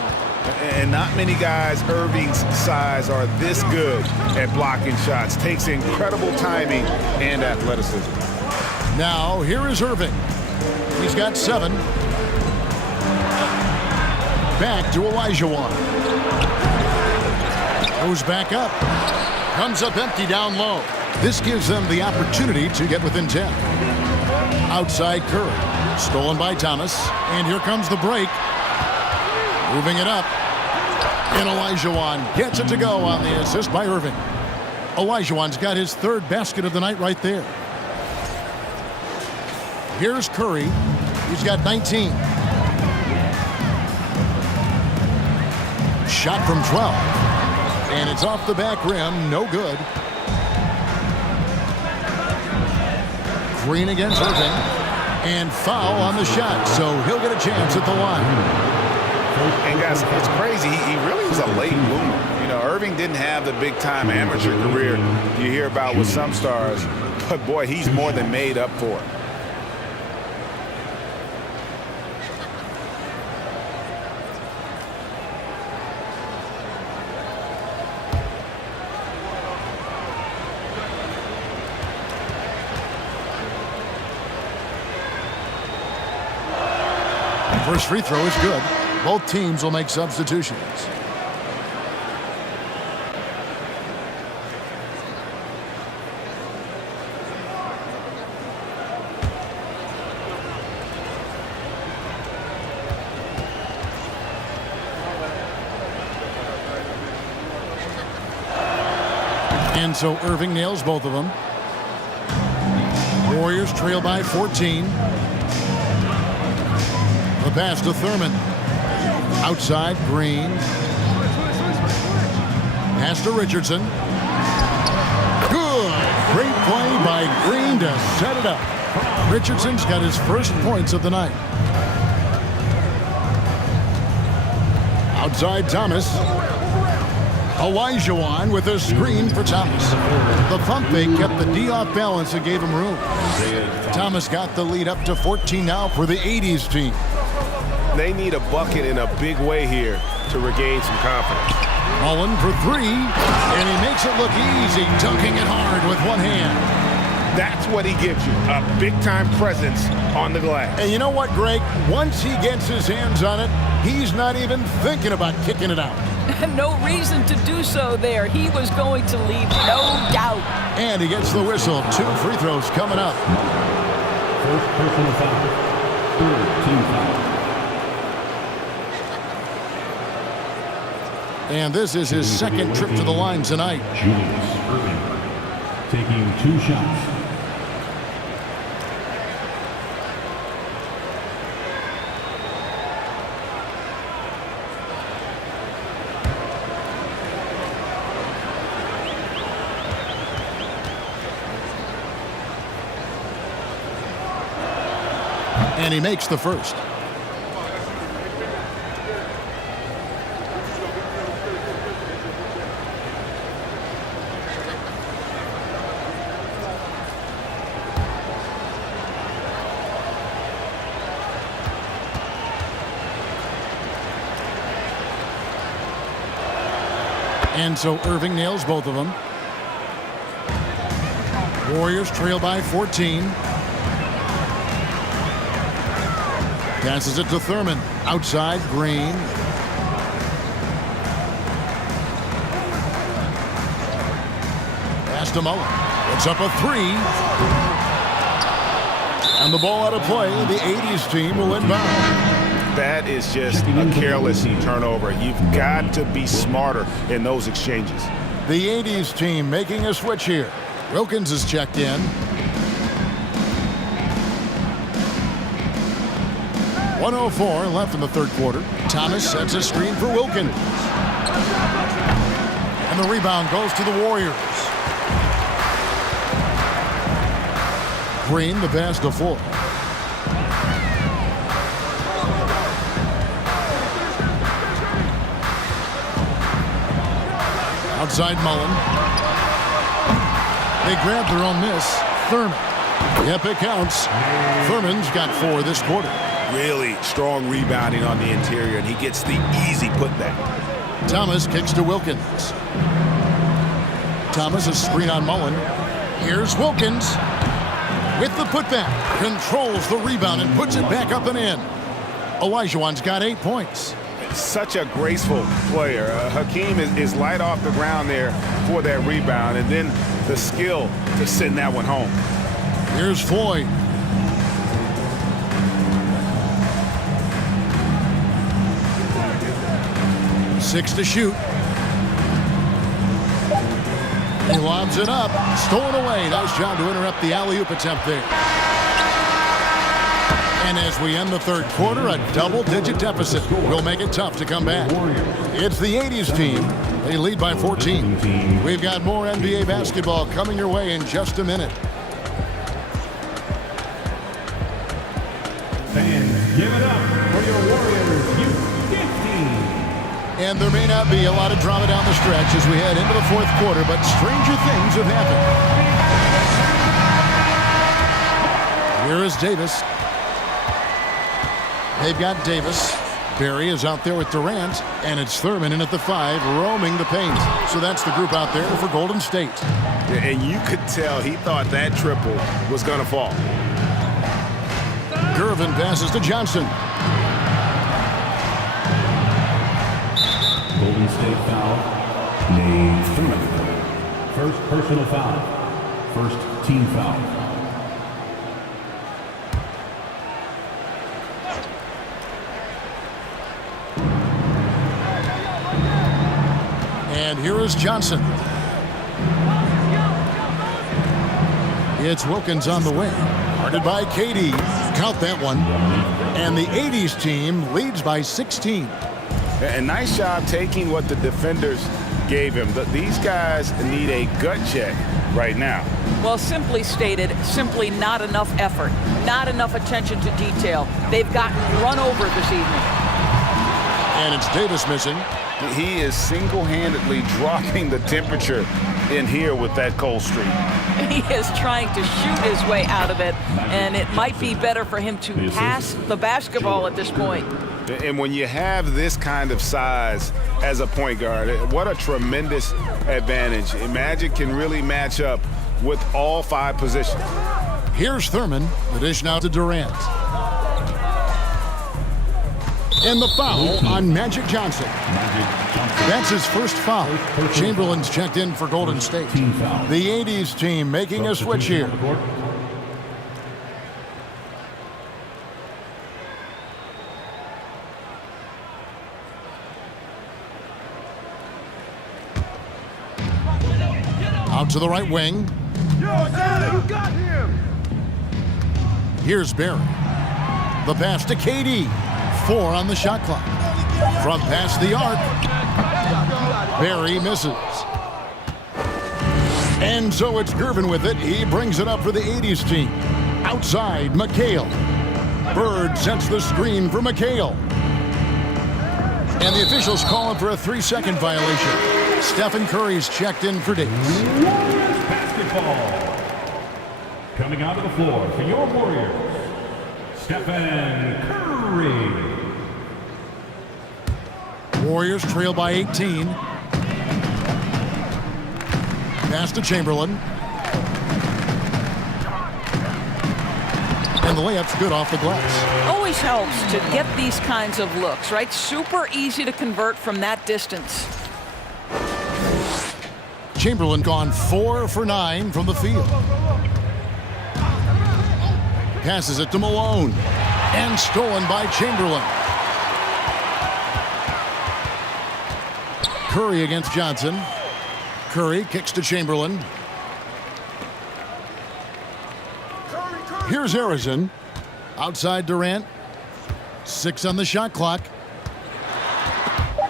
And not many guys Irving's size are this good at blocking shots. Takes incredible timing and athleticism. Now, here is Irving. He's got 7. Back to Olajuwon. Goes back up. Comes up empty down low. This gives them the opportunity to get within 10. Outside Curry. Stolen by Thomas. And here comes the break. Moving it up. And Olajuwon gets it to go on the assist by Irving. Olajuwon's got his 3rd basket of the night right there. Here's Curry. He's got 19. Shot from 12. And it's off the back rim. No good. Green against Irving. And foul on the shot. So he'll get a chance at the line. And guys, it's crazy. He really was a late bloomer. You know, Irving didn't have the big-time amateur career you hear about with some stars. But, boy, he's more than made up for it. First free throw is good. Both teams will make substitutions. And so Irving nails both of them. Warriors trail by 14. The pass to Thurman. Outside, Green. Pass to Richardson. Good. Great play by Green to set it up. Richardson's got his first points of the night. Outside, Thomas. Elijah with a screen for Thomas. The pump fake kept the D off balance and gave him room. Thomas got the lead up to 14 now for the 80's team. They need a bucket in a big way here to regain some confidence. Mullen for three, and he makes it look easy, dunking it hard with one hand. That's what he gives you, a big-time presence on the glass. And you know what, Greg? Once he gets his hands on it, he's not even thinking about kicking it out. No reason to do so there. He was going to leave, no doubt. And he gets the whistle. 2 free throws coming up. First personal foul. Third team foul. And this is his second trip to the line tonight. Julius Irving taking 2 shots. And he makes the first. And so Irving nails both of them. Warriors trail by 14. Passes it to Thurman. Outside, Green. Pass to Mullen. Puts up a 3. And the ball out of play. The 80's team will inbound. That is just a careless turnover. You've got to be smarter in those exchanges. The 80's team making a switch here. Wilkins is checked in. 1:04 left in the third quarter. Thomas sets a screen for Wilkins. And the rebound goes to the Warriors. Green, the pass to Full. Outside Mullen. They grab their own miss. Thurman. Yep, it counts. Thurman's got 4 this quarter. Really strong rebounding on the interior, and he gets the easy putback. Thomas kicks to Wilkins. Thomas, a screen on Mullen. Here's Wilkins with the putback. Controls the rebound and puts it back up and in. Olajuwon's got 8 points. Such a graceful player. Hakeem is light off the ground there for that rebound, and then the skill to send that one home. Here's Floyd. Six to shoot. He lobs it up. Stolen away. Nice job to interrupt the alley-oop attempt there. And as we end the third quarter, a double-digit deficit will make it tough to come back. It's the 80's team. They lead by 14. We've got more NBA basketball coming your way in just a minute. Fans, give it up for your Warriors U15. And there may not be a lot of drama down the stretch as we head into the fourth quarter, but stranger things have happened. Here is Davis. They've got Davis. Barry is out there with Durant, and it's Thurman in at the 5, roaming the paint. So that's the group out there for Golden State. And you could tell he thought that triple was going to fall. Gervin passes to Johnson. Golden State foul. Nate Thurman. First personal foul. First team foul. And here is Johnson. It's Wilkins on the wing. Guarded by KD. Count that one. And the 80s team leads by 16. A nice job taking what the defenders gave him. These guys need a gut check right now. Well, simply stated, simply not enough effort, not enough attention to detail. They've gotten run over this evening. And it's Davis missing. He is single-handedly dropping the temperature in here with that cold streak. He is trying to shoot his way out of it, and it might be better for him to pass the basketball at this point. And when you have this kind of size as a point guard, what a tremendous advantage. Magic can really match up with all 5 positions. Here's Thurman. The dish now to Durant. And the foul on Magic Johnson. That's his first foul. Chamberlain's checked in for Golden State. The 80s team making a switch here. Out to the right wing. Here's Barry. The pass to KD. 4 on the shot clock. From past the arc. Barry misses. And so it's Gervin with it. He brings it up for the 80s team. Outside, McHale. Bird sets the screen for McHale. And the officials call him for a 3-second violation. Stephen Curry's checked in for Davis. Warriors basketball. Coming out of the floor for your Warriors, Stephen Curry. Warriors trail by 18. Pass to Chamberlain. And the layup's good off the glass. Always helps to get these kinds of looks, right? Super easy to convert from that distance. Chamberlain gone 4 for 9 from the field. Passes it to Malone. And stolen by Chamberlain. Curry against Johnson. Curry kicks to Chamberlain. Here's Harrison. Outside Durant. 6 on the shot clock.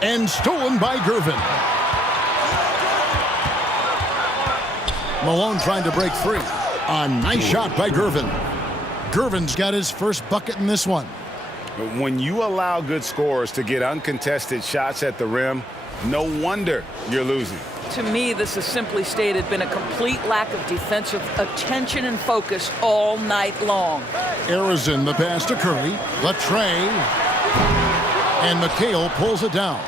And stolen by Gervin. Malone trying to break free. A nice shot by Gervin. Gervin's got his first bucket in this one. When you allow good scorers to get uncontested shots at the rim, no wonder you're losing. To me, this has simply stated been a complete lack of defensive attention and focus all night long. Harrison, the pass to Curry. The tray. And McHale pulls it down.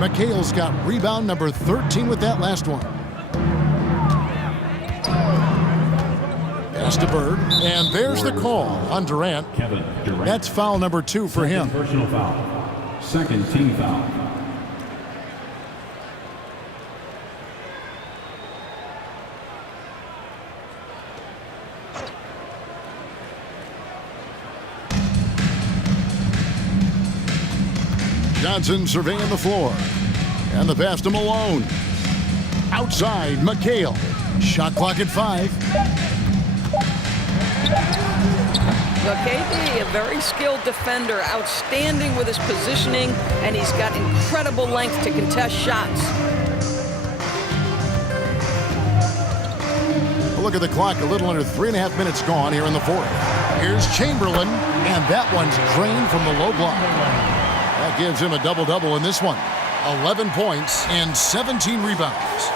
McHale's got rebound number 13 with that last one. Pass to Bird. And there's the call on Durant. Kevin Durant. That's foul number 2 for him. Personal foul. Second team foul. Johnson surveying the floor. And the pass to Malone. Outside, McHale. Shot clock at 5. Well, KD, a very skilled defender, outstanding with his positioning, and he's got incredible length to contest shots. A look at the clock, a little under 3.5 minutes gone here in the 4th. Here's Chamberlain, and that one's drained from the low block. That gives him a double-double in this one. 11 points and 17 rebounds.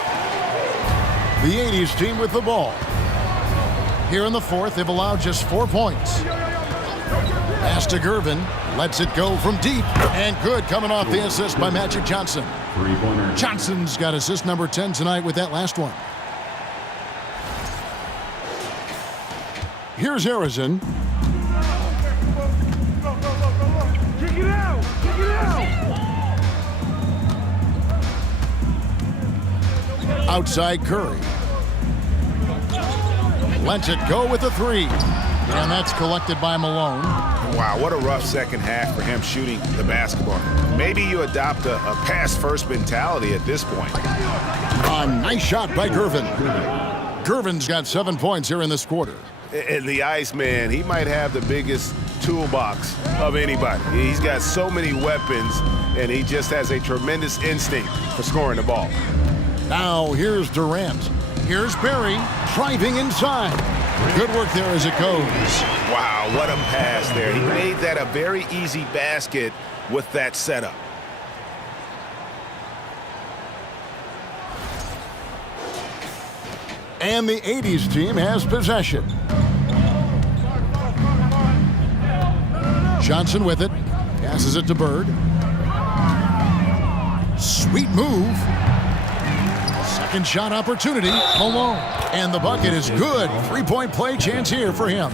The 80s team with the ball. Here in the 4th, they've allowed just 4 points. Pass to Gervin, lets it go from deep, and good coming off the assist by Magic Johnson. Johnson's got assist number 10 tonight with that last one. Here's Harrison. Kick it out! Kick it out! Outside Curry. Lets it go with the 3. And that's collected by Malone. Wow, what a rough second half for him shooting the basketball. Maybe you adopt a pass-first mentality at this point. A nice shot by Gervin. Gervin's got 7 points here in this quarter. And the Iceman, he might have the biggest toolbox of anybody. He's got so many weapons, and he just has a tremendous instinct for scoring the ball. Now here's Durant. Here's Barry driving inside. Good work there as it goes. Wow, what a pass there. He made that a very easy basket with that setup. And the 80s team has possession. Johnson with it. Passes it to Bird. Sweet move. Second shot opportunity. Malone. And the bucket is good. Three-point play chance here for him.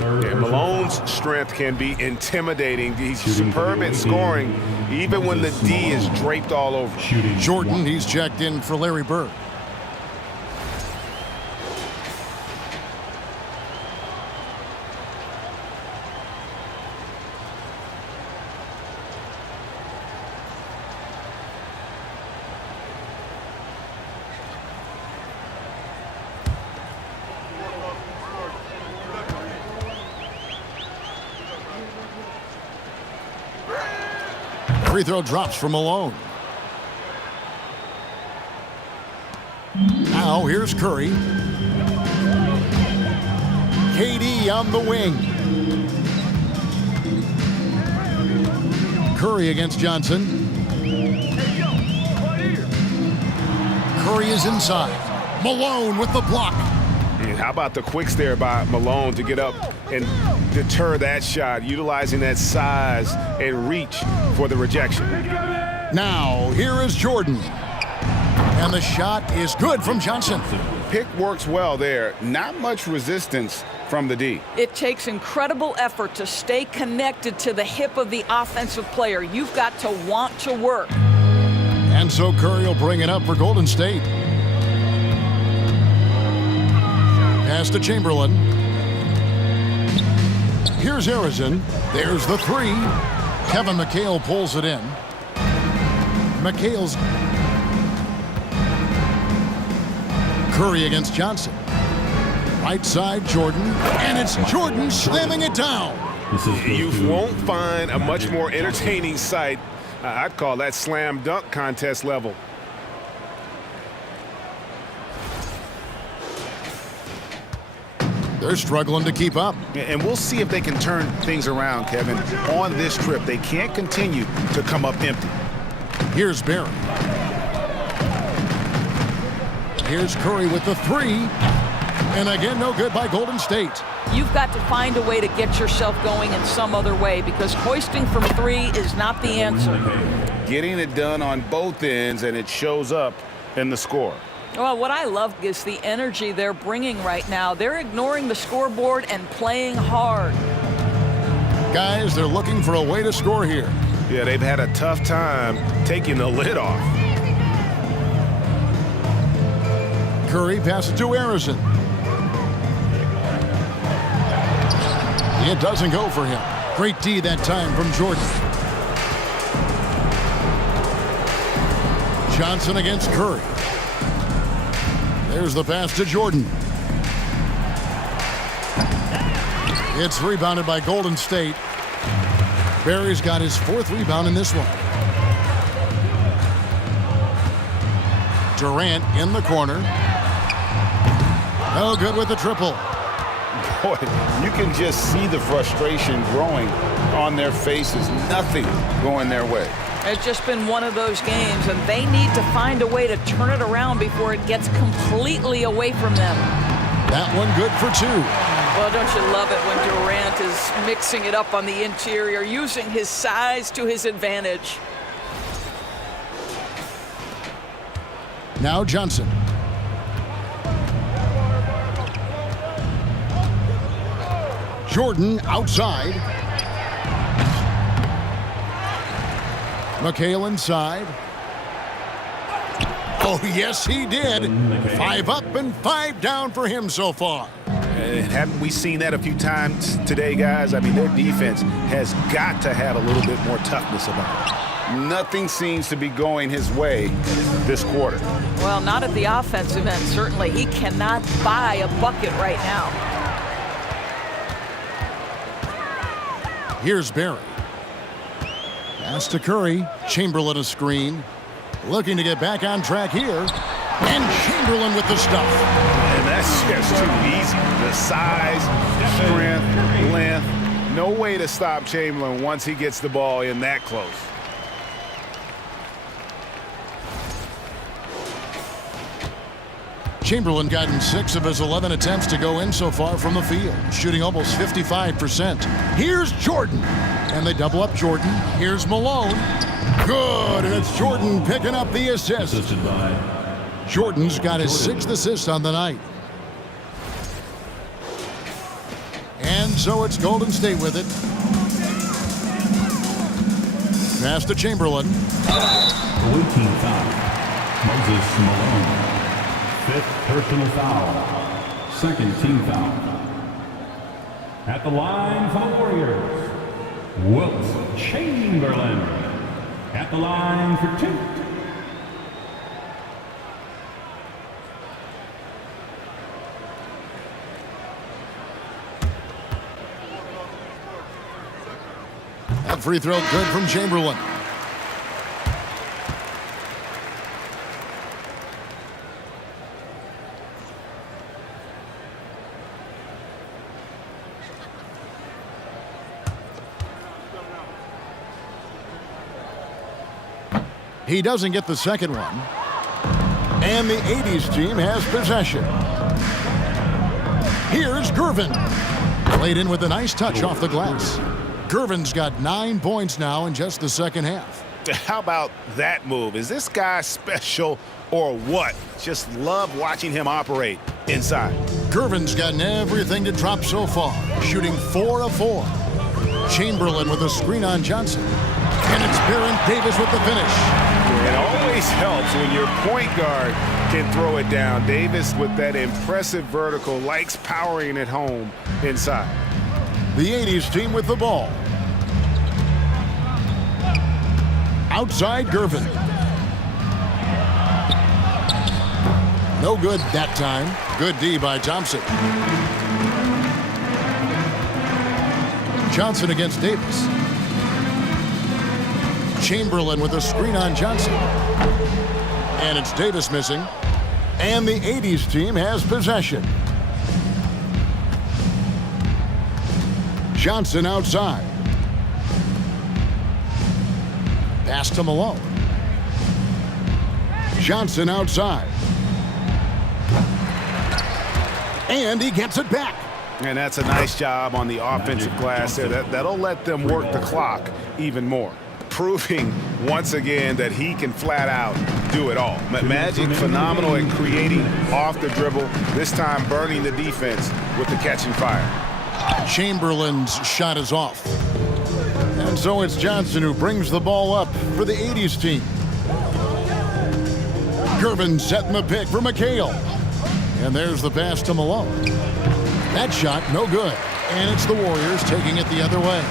And Malone's strength can be intimidating. He's superb at scoring, even when the D is draped all over. Jordan, he's checked in for Larry Bird. Free throw drops from Malone. Now here's Curry. KD on the wing. Curry against Johnson. Curry is inside. Malone with the block. And how about the quicks there by Malone to get up and deter that shot, utilizing that size and reach for the rejection. Now, here is Jordan. And the shot is good from Johnson. Pick works well there. Not much resistance from the D. It takes incredible effort to stay connected to the hip of the offensive player. You've got to want to work. And so Curry will bring it up for Golden State. Pass to Chamberlain. Here's Harrison. There's the three. Kevin McHale pulls it in. McHale's Curry against Johnson. Right side, Jordan. And it's Jordan slamming it down. You won't find a much more entertaining sight. I'd call that slam dunk contest level. They're struggling to keep up. And we'll see if they can turn things around, Kevin. On this trip, they can't continue to come up empty. Here's Barry. Here's Curry with the three. And again, no good by Golden State. You've got to find a way to get yourself going in some other way, because hoisting from three is not the answer. Getting it done on both ends, and it shows up in the score. Well, what I love is the energy they're bringing right now. They're ignoring the scoreboard and playing hard. Guys, they're looking for a way to score here. Yeah, they've had a tough time taking the lid off. Curry passes to Harrison. It doesn't go for him. Great D that time from Jordan. Johnson against Curry. There's the pass to Jordan. It's rebounded by Golden State. Barry's got his fourth rebound in this one. Durant in the corner. No good with the triple. Boy, you can just see the frustration growing on their faces. Nothing going their way. It's just been one of those games, and they need to find a way to turn it around before it gets completely away from them. That one good for two. Well, don't you love it when Durant is mixing it up on the interior, using his size to his advantage. Now Johnson. Jordan outside. McHale inside. Oh, yes, he did. 5 up and 5 down for him so far. And haven't we seen that a few times today, guys? I mean, their defense has got to have a little bit more toughness about it. Nothing seems to be going his way this quarter. Well, not at the offensive end, certainly. He cannot buy a bucket right now. Here's Barry. Pass to Curry. Chamberlain a screen. Looking to get back on track here. And Chamberlain with the stuff. And that's just too easy. The size, strength, length. No way to stop Chamberlain once he gets the ball in that close. Chamberlain gotten 6 of his 11 attempts to go in so far from the field, shooting almost 55%. Here's Jordan, and they double up Jordan. Here's Malone. Good, and it's Jordan picking up the assist. Jordan's got his 6th assist on the night. And so it's Golden State with it. Pass to Chamberlain. 14th foul. Moses Malone. 5th personal foul. 2nd team foul. At the line for the Warriors, Wilt Chamberlain. At the line for 2. That free throw good from Chamberlain. He doesn't get the second one. And the 80's team has possession. Here's Gervin. Played in with a nice touch off the glass. Gervin's got 9 points now in just the second half. How about that move? Is this guy special or what? Just love watching him operate inside. Gervin's gotten everything to drop so far, shooting 4 of 4. Chamberlain with a screen on Johnson. And it's Baron Davis with the finish. It always helps when your point guard can throw it down. Davis with that impressive vertical, likes powering it home inside. The 80's team with the ball. Outside Gervin. No good that time. Good D by Thompson. Johnson against Davis. Chamberlain with a screen on Johnson. And it's Davis missing. And the 80's team has possession. Johnson outside. Pass to Malone. Johnson outside. And he gets it back. And that's a nice job on the offensive glass there. That'll let them work the clock even more. Proving once again that he can flat out do it all. Magic phenomenal at creating off the dribble, this time burning the defense with the catching fire. Chamberlain's shot is off. And so it's Johnson who brings the ball up for the 80's team. Gervin setting the pick for McHale. And there's the pass to Malone. That shot no good. And it's the Warriors taking it the other way.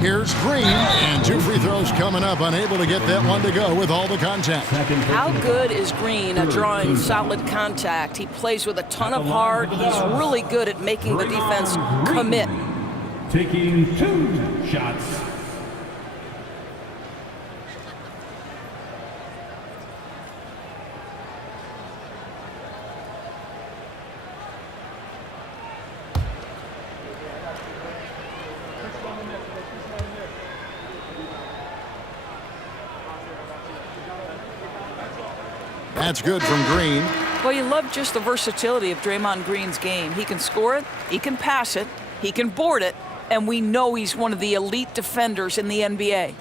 Here's Green, and 2 free throws coming up, unable to get that one to go with all the contact. How good is Green at drawing solid contact? He plays with a ton of heart. He's really good at making the defense commit. Taking 2 shots. That's good from Green. Well, you love just the versatility of Draymond Green's game. He can score it, he can pass it, he can board it, and we know he's one of the elite defenders in the NBA.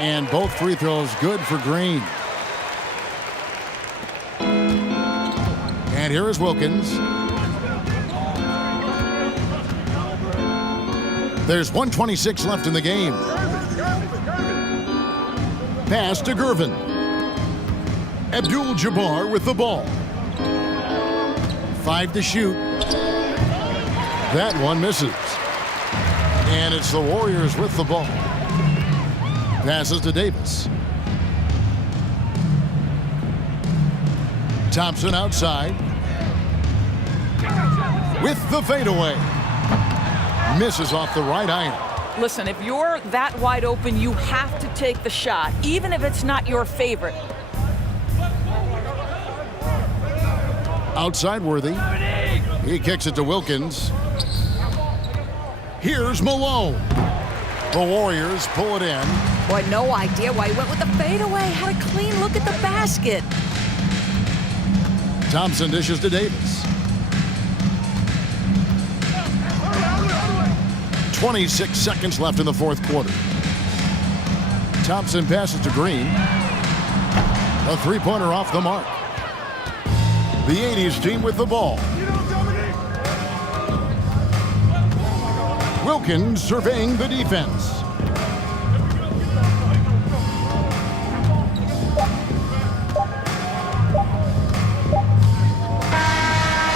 And both free throws good for Green. And here is Wilkins. There's 1:26 left in the game. Pass to Gervin. Abdul-Jabbar with the ball. 5 to shoot. That one misses. And it's the Warriors with the ball. Passes to Davis. Thompson outside. With the fadeaway. Misses off the right iron. Listen, if you're that wide open, you have to take the shot, even if it's not your favorite. Outside Worthy. He kicks it to Wilkins. Here's Malone. The Warriors pull it in. Boy, no idea why he went with the fadeaway. Had a clean look at the basket. Thompson dishes to Davis. 26 seconds left in the fourth quarter. Thompson passes to Green. A three-pointer off the mark. The 80s team with the ball. Wilkins surveying the defense.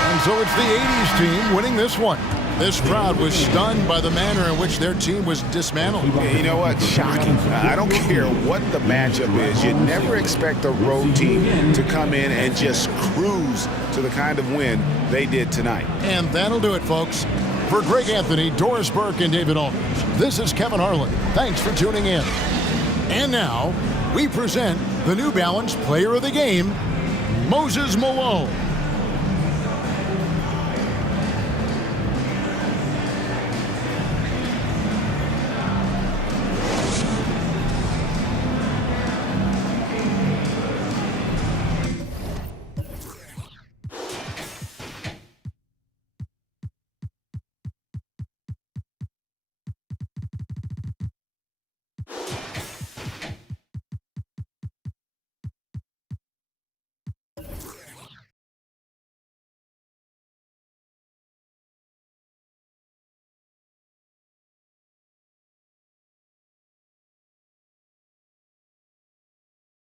And so it's the 80s team winning this one. This crowd was stunned by the manner in which their team was dismantled. You know what? Shocking. I don't care what the matchup is. You never expect a road team to come in and just cruise to the kind of win they did tonight. And that'll do it, folks. For Greg Anthony, Doris Burke, and David Aldridge, this is Kevin Harlan. Thanks for tuning in. And now, we present the New Balance Player of the Game, Moses Malone.